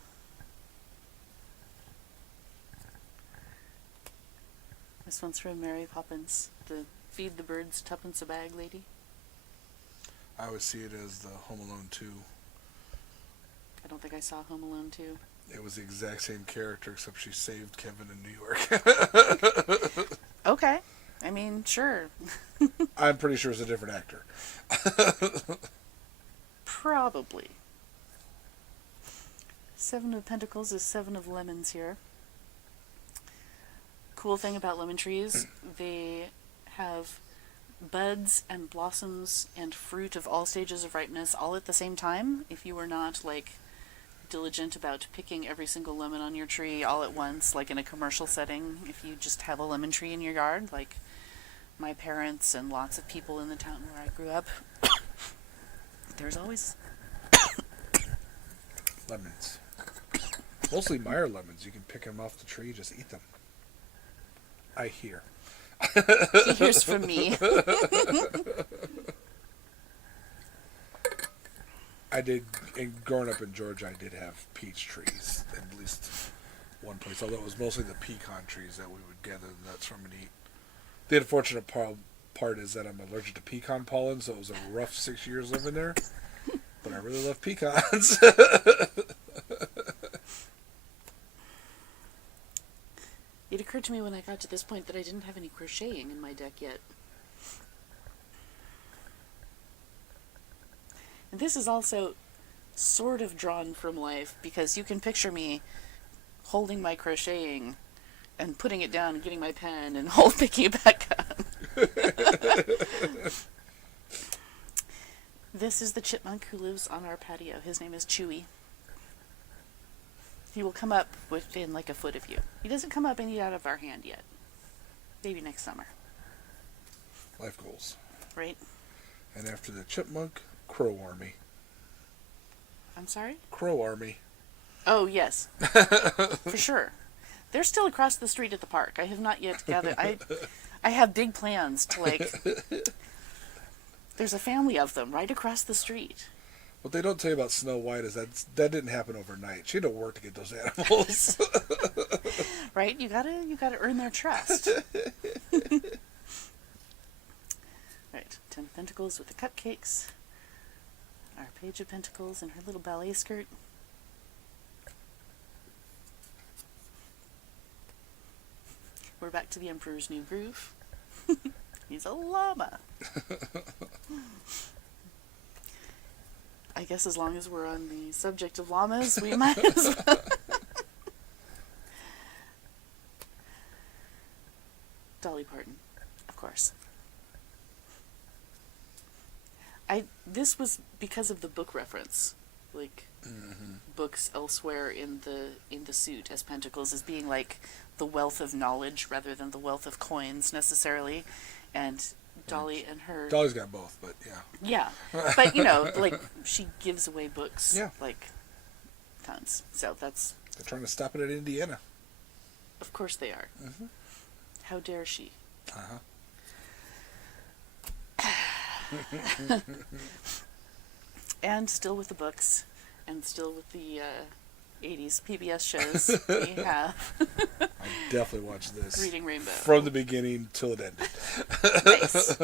This one's from Mary Poppins, the feed the birds tuppence a bag lady. I would see it as the Home Alone 2. I don't think I saw Home Alone 2. It was the exact same character, except she saved Kevin in New York. Okay. I mean, sure. I'm pretty sure it's a different actor. Probably. Seven of Pentacles is seven of lemons here. Cool thing about lemon trees, they have buds and blossoms and fruit of all stages of ripeness all at the same time. If you were not, like, diligent about picking every single lemon on your tree all at once, like in a commercial setting, if you just have a lemon tree in your yard, like my parents and lots of people in the town where I grew up, there's always Lemons. Mostly Meyer lemons. You can pick them off the tree, just eat them. I hear. He hears from me. I did, growing up in Georgia, I did have peach trees, at least one place, although it was mostly the pecan trees that we would gather the nuts from and eat. The unfortunate part is that I'm allergic to pecan pollen, so it was a rough 6 years living there, but I really love pecans. It occurred to me when I got to this point that I didn't have any crocheting in my deck yet. And this is also sort of drawn from life, because you can picture me holding my crocheting and putting it down and getting my pen and picking it back up. This is the chipmunk who lives on our patio. His name is Chewy. He will come up within like a foot of you. He doesn't come up and eat out of our hand yet. Maybe next summer. Life goals. Right? And after the chipmunk, crow army. I'm sorry? Crow army. Oh, yes. For sure. They're still across the street at the park. I have not yet gathered. I have big plans to, like... There's a family of them right across the street. What they don't tell you about Snow White is that didn't happen overnight. She had to work to get those animals. Right? You gotta earn their trust. Right. 10 of Pentacles with the cupcakes. Our Page of Pentacles and her little ballet skirt. We're back to the Emperor's New Groove. He's a llama. I guess as long as we're on the subject of llamas, we might as well. Dolly Parton, of course. This was because of the book reference, like books elsewhere in the suit as pentacles as being like the wealth of knowledge rather than the wealth of coins necessarily, and Dolly and her. Dolly's got both, but yeah. Yeah, but you know, like she gives away books, yeah, like tons. So that's. They're trying to stop it at Indiana. Of course they are. Mm-hmm. How dare she? Uh-huh. And still with the books, and still with the 80s PBS shows, we have I definitely watched this. Reading Rainbow. From the beginning till it ended. Nice.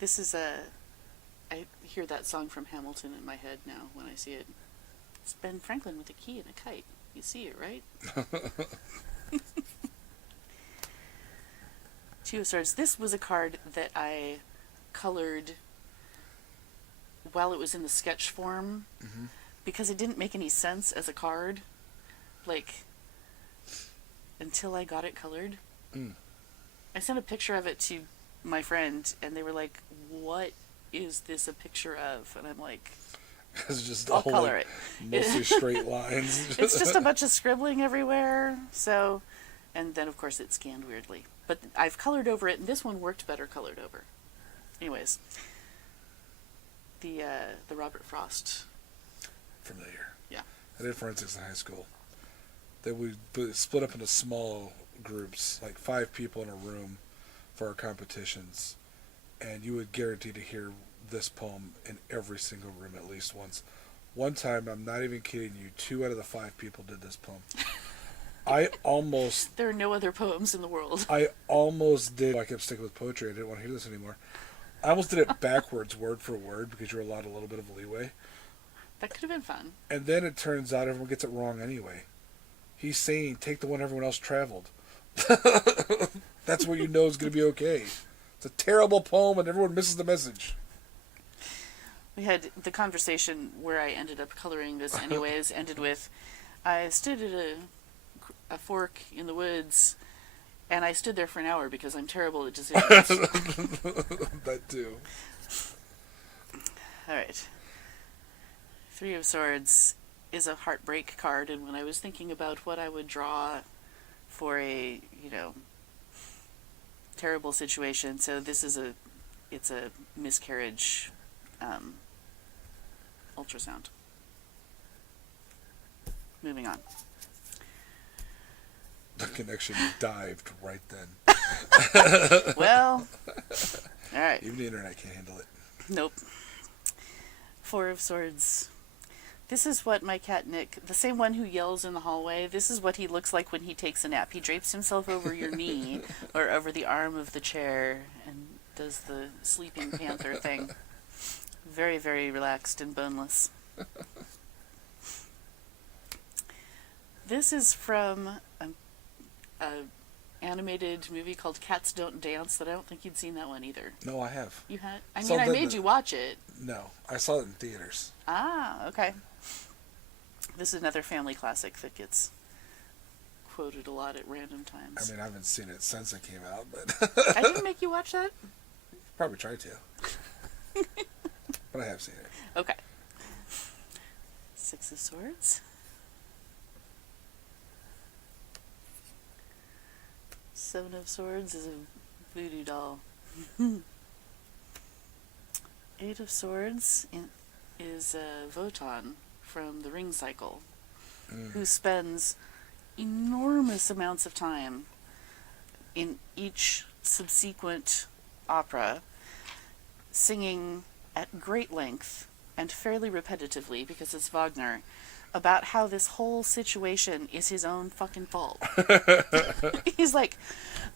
This is I hear that song from Hamilton in my head now when I see it. It's Ben Franklin with a key and a kite. You see it, right? Two of Swords. This was a card that I colored while it was in the sketch form because it didn't make any sense as a card, like, until I got it colored. I sent a picture of it to my friend, and they were like, "What is this a picture of?" And I'm like, It's just I'll all color like, it. mostly straight lines. It's just a bunch of scribbling everywhere. So, and then of course it scanned weirdly. But I've colored over it, and this one worked better colored over. Anyways, the Robert Frost. Familiar. Yeah. I did forensics in high school. They would split up into small groups, like 5 people in a room for our competitions, and you would guarantee to hear this poem in every single room at least once, One time, I'm not even kidding you, 2 out of the 5 people did this poem. I almost There are no other poems in the world. I almost did. I kept sticking with poetry. I didn't want to hear this anymore. I almost did it backwards, word for word, because you're allowed a little bit of leeway. That could have been fun. And then it turns out everyone gets it wrong anyway. He's saying, take the one everyone else traveled. That's what you know is going to be okay. It's a terrible poem and everyone misses the message. We had the conversation where I ended up coloring this anyways, ended with, I stood at a fork in the woods, and I stood there for an hour because I'm terrible at decisions. That too. All right. 3 of Swords is a heartbreak card, and when I was thinking about what I would draw for a, terrible situation, so this is it's a miscarriage ultrasound. Moving on. The connection dived right then. Well, all right. Even the internet can't handle it. Nope. 4 of Swords. This is what my cat Nick, the same one who yells in the hallway, this is what he looks like when he takes a nap. He drapes himself over your knee or over the arm of the chair and does the sleeping panther thing. Very, very relaxed and boneless. This is from a animated movie called Cats Don't Dance that I don't think you'd seen that one either. No, I have. You had? I Saw mean, I that made you watch it. No, I saw it in theaters. Ah, okay. This is another family classic that gets quoted a lot at random times. I mean, I haven't seen it since it came out, but I didn't make you watch that? probably tried to. But I have seen it. Okay. 6 of Swords. 7 of Swords is a voodoo doll. 8 of Swords is Votan from the Ring Cycle, who spends enormous amounts of time in each subsequent opera singing at great length and fairly repetitively, because it's Wagner, about how this whole situation is his own fucking fault. He's like,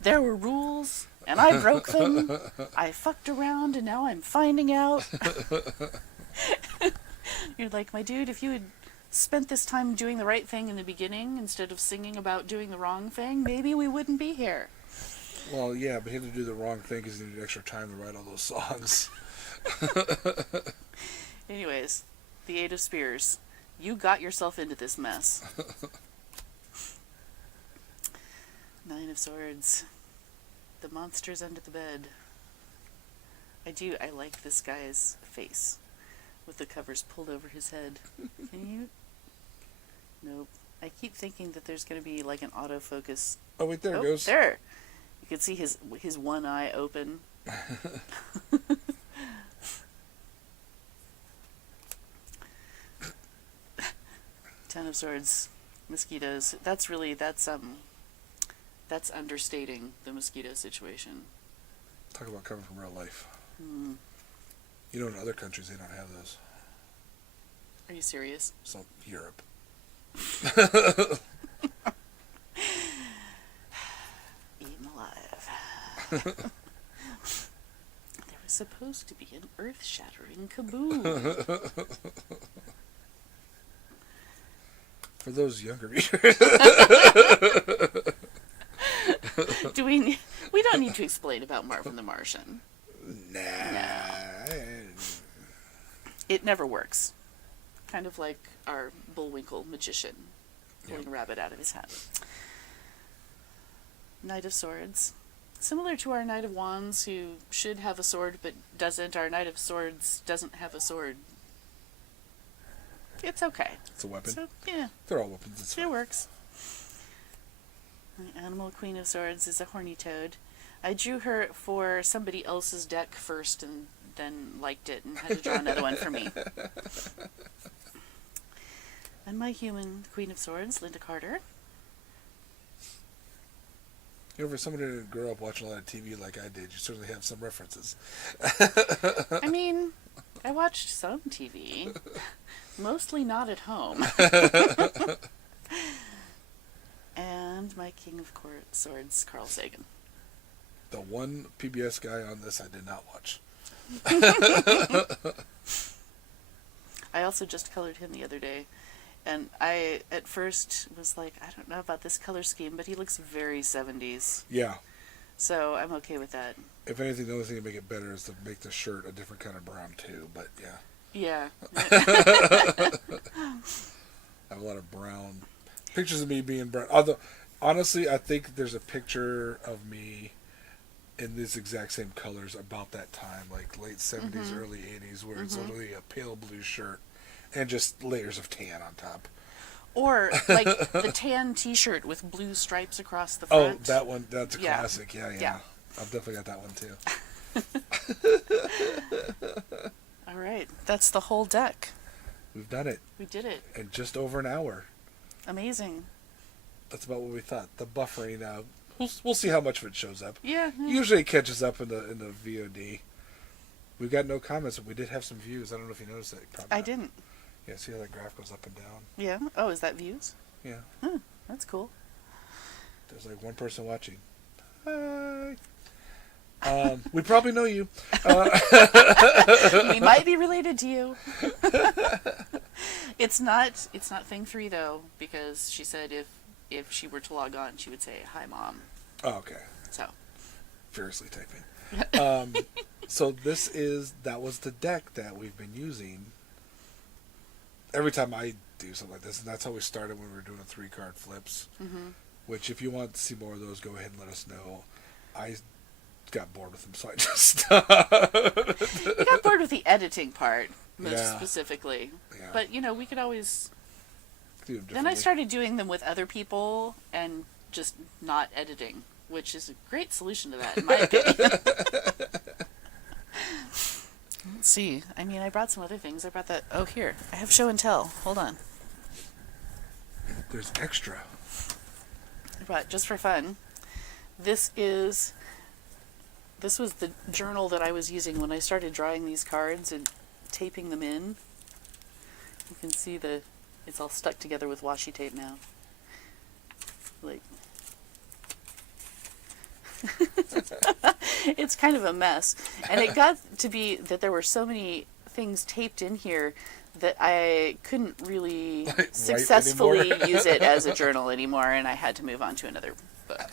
there were rules, and I broke them. I fucked around, and now I'm finding out. You're like, my dude, if you had spent this time doing the right thing in the beginning instead of singing about doing the wrong thing, maybe we wouldn't be here. Well, yeah, but he had to do the wrong thing because he needed extra time to write all those songs. Anyways, the 8 of Spears. You got yourself into this mess. 9 of Swords. The monster's under the bed. I like this guy's face with the covers pulled over his head. Can you? Nope. I keep thinking that there's going to be like an autofocus. Oh, wait, there it goes. There. You can see his one eye open. 10 of Swords, mosquitoes. That's understating the mosquito situation. Talk about coming from real life. Mm. You know, in other countries, they don't have those. Are you serious? So, Europe. Eaten alive. There was supposed to be an earth-shattering kaboom. For those younger readers. We don't need to explain about Marvin the Martian. Nah. No. It never works. Kind of like our Bullwinkle magician pulling a rabbit out of his hat. Knight of Swords. Similar to our Knight of Wands, who should have a sword but doesn't. Our Knight of Swords doesn't have a sword. It's okay. It's a weapon. So, yeah. They're all weapons. It works. The Animal Queen of Swords is a horny toad. I drew her for somebody else's deck first and then liked it and had to draw another one for me. And my human Queen of Swords, Linda Carter. You know, for somebody who grew up watching a lot of TV like I did, you certainly have some references. I mean, I watched some TV, mostly not at home. And my King of Swords, Carl Sagan. The one PBS guy on this I did not watch. I also just colored him the other day. And I, at first, was like, I don't know about this color scheme, but he looks very 70s. Yeah. So I'm okay with that. If anything, the only thing to make it better is to make the shirt a different kind of brown, too. But, yeah. Yeah. I have a lot of brown pictures of me being brown. Although, honestly, I think there's a picture of me in these exact same colors about that time, like late 70s, early 80s, where it's literally a pale blue shirt and just layers of tan on top. Or, like, the tan t-shirt with blue stripes across the front. Oh, that one, that's a Yeah. classic. Yeah. I've definitely got that one, too. All right. That's the whole deck. We've done it We did it. in just over an hour. Amazing. That's about what we thought. The buffering, we'll see how much of it shows up. Yeah. Usually it catches up in the VOD. We got no comments, but we did have some views. I don't know if you noticed that. Probably I not. didn't. Yeah, see how that graph goes up and down? Yeah. Oh, is that views? Yeah. That's cool. There's like one person watching. Hi. We probably know you. We might be related to you. It's not thing 3 though, because she said if she were to log on, she would say, "Hi, Mom." Oh, okay. So. Furiously typing. So that was the deck that we've been using every time I do something like this, and that's how we started when we were doing the 3-card flips. Mm-hmm. Which, if you want to see more of those, go ahead and let us know. I got bored with them, so I just stopped. You got bored with the editing part, most specifically. Yeah. But we could always. Do them Then I differently. started doing them with other people and just not editing, which is a great solution to that, in my opinion. Let's see. I mean, I brought some other things. I brought that. Oh, here. I have show and tell. Hold on. There's extra. I brought, just for fun, this was the journal that I was using when I started drawing these cards and taping them in. You can see it's all stuck together with washi tape now. Like, it's kind of a mess. And it got to be that there were so many things taped in here that I couldn't really successfully use it as a journal anymore, and I had to move on to another book.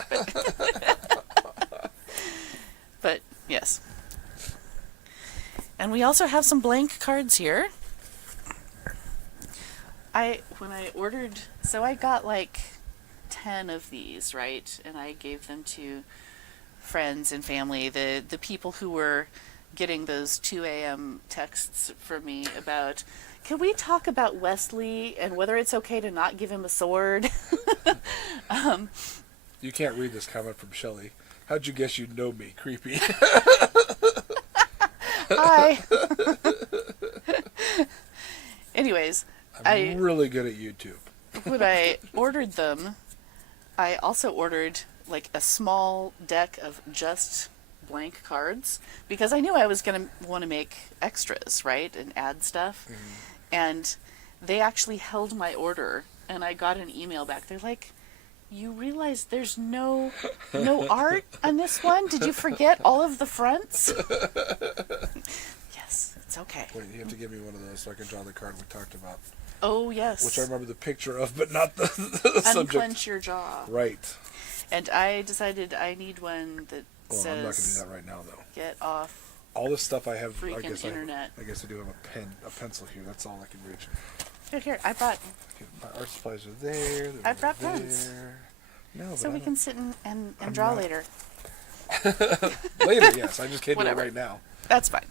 But yes. And we also have some blank cards here. When I ordered, so I got like 10 of these, right? And I gave them to friends and family, the people who were getting those 2 a.m. texts from me about, can we talk about Wesley and whether it's okay to not give him a sword? You can't read this comment from Shelley. How'd you guess you'd know me? Creepy. Hi. Anyways, I'm really good at YouTube. when I ordered them, I also ordered like a small deck of just blank cards because I knew I was going to want to make extras, right, and add stuff. And they actually held my order, and I got an email back. They're like, "You realize there's no art on this one? Did you forget all of the fronts?" Yes, it's okay. Wait, you have to give me one of those so I can draw the card we talked about. Oh, yes. Which I remember the picture of, but not the subject. Unclench your jaw. Right. And I decided I need one that says, I'm not going to do that right now, though. "Get off All this stuff I have, freaking internet." I guess I do have a pencil here. That's all I can reach. Here, I brought, Okay, my art supplies are there. I brought pens. No, so but we can sit and draw not- later. later, yes. I just can't do it Whatever. right now. That's fine.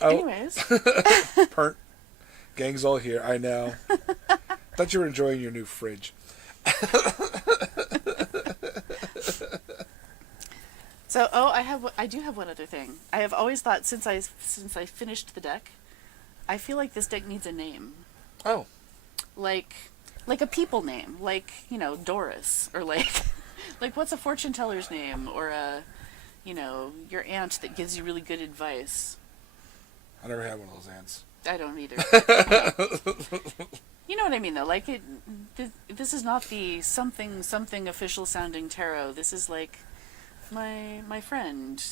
Oh, Anyways, Pernt. Gang's all here. I know. Thought you were enjoying your new fridge. so I do have one other thing. I have always thought since I finished the deck, I feel like this deck needs a name. Oh. Like a people name, like, Doris, or like what's a fortune teller's name, or your aunt that gives you really good advice. I never had one of those ants. I don't either. You know what I mean, though. Like, this is not the something official sounding tarot. This is like my friend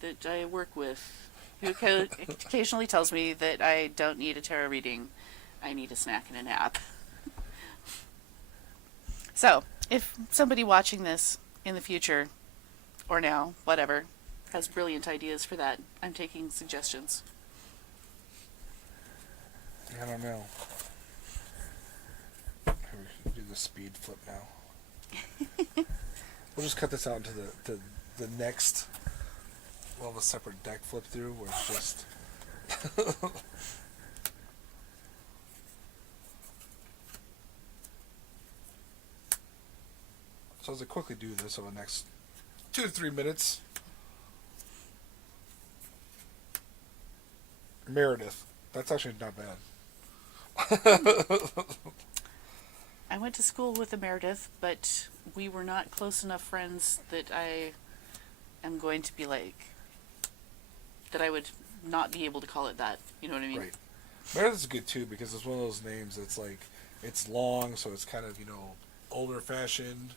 that I work with, who occasionally tells me that I don't need a tarot reading. I need a snack and a nap. So, if somebody watching this in the future, or now, whatever, has brilliant ideas for that, I'm taking suggestions. I don't know. Here, we can do the speed flip now. We'll just cut this out into the next. We'll have a separate deck flip through where it's just. So as I quickly do this over the next 2 to 3 minutes. Meredith. That's actually not bad. I went to school with a Meredith, but we were not close enough friends that I am going to be like, that I would not be able to call it that. You know what I mean? Right. Meredith's good too because it's one of those names that's like, it's long, so it's kind of, older fashioned,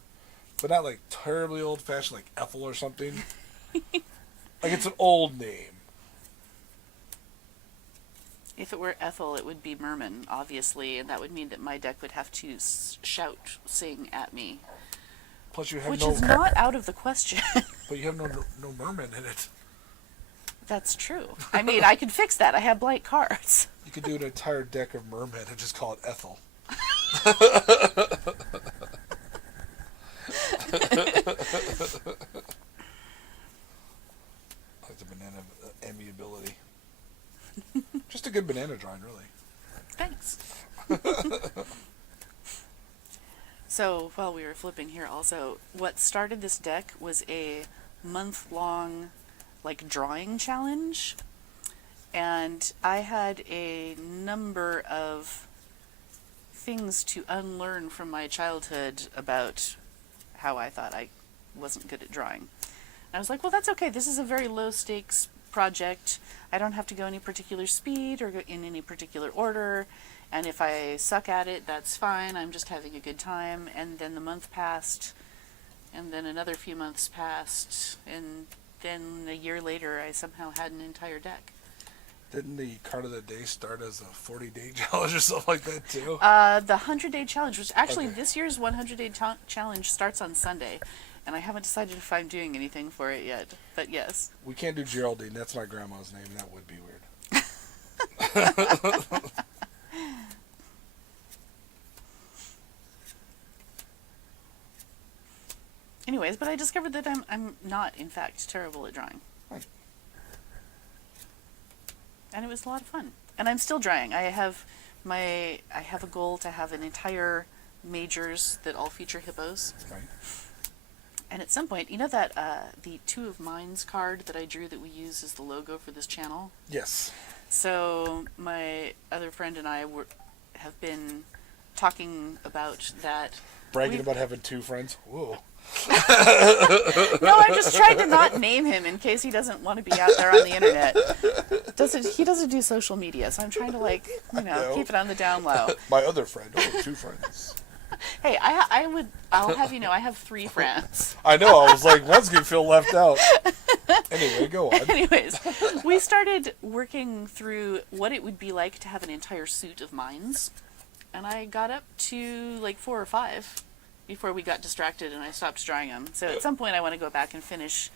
but not like terribly old fashioned, like Ethel or something. Like it's an old name. If it were Ethel, it would be Merman, obviously, and that would mean that my deck would have to sing at me. Plus, you have which no. is not out of the question. But you have no merman in it. That's true. I mean, I could fix that. I have blank cards. You could do an entire deck of mermen and just call it Ethel. Like the banana amiability. Just a good banana drawing, really. Thanks. So, while we were flipping here also, what started this deck was a month-long, drawing challenge. And I had a number of things to unlearn from my childhood about how I thought I wasn't good at drawing. And I was like, well, that's okay. This is a very low-stakes project. I don't have to go any particular speed or go in any particular order. And if I suck at it, that's fine. I'm just having a good time. And then the month passed, and then another few months passed, and then a year later, I somehow had an entire deck. Didn't the card of the day start as a 40-day challenge or something like that, too? The 100-day challenge, which actually Okay. This year's 100-day challenge starts on Sunday. And I haven't decided if I'm doing anything for it yet. But yes. We can't do Geraldine. That's my grandma's name. That would be weird. Anyways, but I discovered that I'm not, in fact, terrible at drawing. Right. And it was a lot of fun. And I'm still drawing. I have a goal to have an entire majors that all feature hippos. Right. And at some point, you know that the Two of Minds card that I drew that we use as the logo for this channel? Yes. So my other friend and I have been talking about that. Bragging about having 2 friends. Whoa. No, I'm just trying to not name him in case he doesn't want to be out there on the internet. He doesn't do social media, so I'm trying to keep it on the down low. My other friend. Oh, 2 friends. Hey, I'll have you know, I have 3 friends. I know. I was like, one's gonna feel left out. Anyway, go on. Anyways, we started working through what it would be like to have an entire suit of mines, and I got up to 4 or 5 before we got distracted and I stopped drawing them. So at some point I want to go back and finish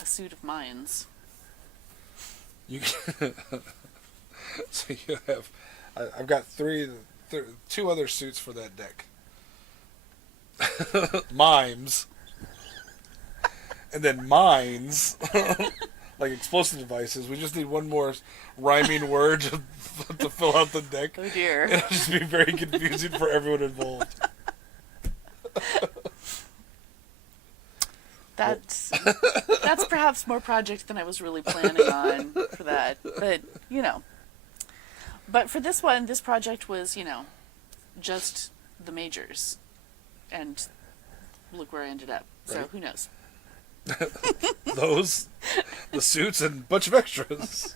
a suit of mines. So you have, I've got 2 other suits for that deck. Mimes. And then mines. Like explosive devices. We just need one more rhyming word to fill out the deck. Oh dear. It'll just be very confusing for everyone involved. That's perhaps more project than I was really planning on for that. But, But for this one, this project was, just the majors. And look where I ended up. So Right. who knows? The suits, and a bunch of extras.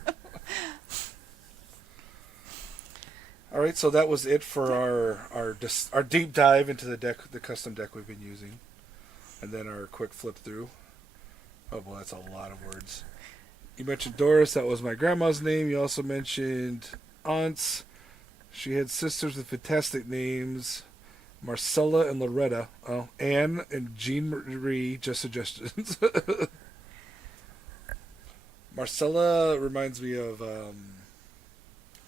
All right, so that was it for our deep dive into the custom deck we've been using, and then our quick flip through. Oh boy, that's a lot of words. You mentioned Doris. That was my grandma's name. You also mentioned aunts. She had sisters with fantastic names. Marcella and Loretta. Oh, Anne and Jean Marie, just suggestions. Marcella reminds me of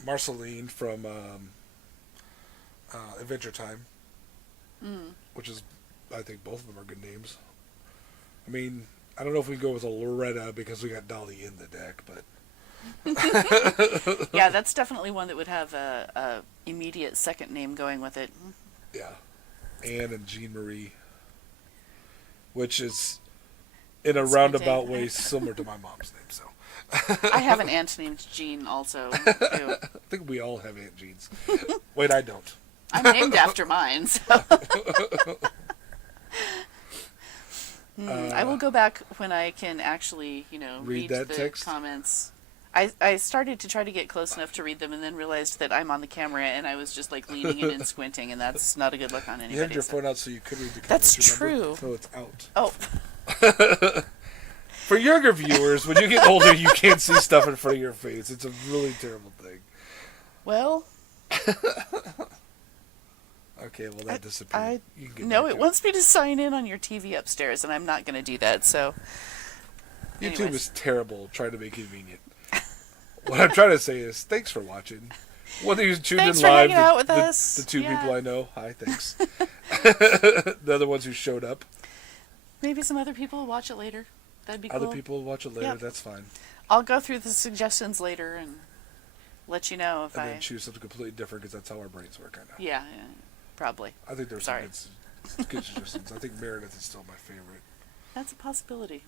Marceline from Adventure Time, which is, I think both of them are good names. I mean, I don't know if we can go with a Loretta because we got Dolly in the deck, but... Yeah, that's definitely one that would have a immediate second name going with it. Yeah. Anne and Jean Marie, which is in a roundabout way similar to my mom's name. So I have an aunt named Jean also. Too. I think we all have Aunt Jeans. Wait, I don't. I'm named after mine. So. I will go back when I can actually, read that the text? comments. I started to try to get close enough to read them and then realized that I'm on the camera and I was just like leaning in and squinting, and that's not a good look on anybody. You had your phone out so you could read the That's comments. true. So it's out. Oh. For younger viewers, when you get older, you can't see stuff in front of your face. It's a really terrible thing. Well. Okay, well that disappeared. It wants me to sign in on your TV upstairs, and I'm not going to do that. So. YouTube is terrible trying to be convenient. What I'm trying to say is, thanks for watching. Whether you tuned Thanks in for live, hanging out with us. The two Yeah. people I know, hi, thanks. The other ones who showed up. Maybe some other people will watch it later. That'd be cool. Other people will watch it later, Yeah. that's fine. I'll go through the suggestions later and let you know if And then choose something completely different, because that's how our brains work, I know. Yeah, probably. I think there's Sorry. some good suggestions. I think Meredith is still my favorite. That's a possibility.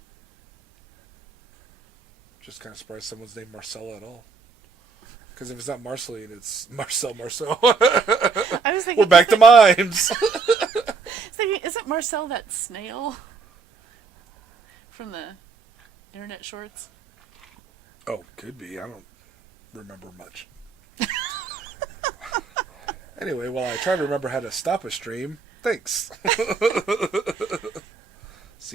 Just kind of surprised someone's named Marcella at all. Because if it's not Marceline, it's Marcel. I was thinking, We're back to mimes. Isn't Marcel that snail from the internet shorts? Oh, could be. I don't remember much. Anyway, while I try to remember how to stop a stream, thanks.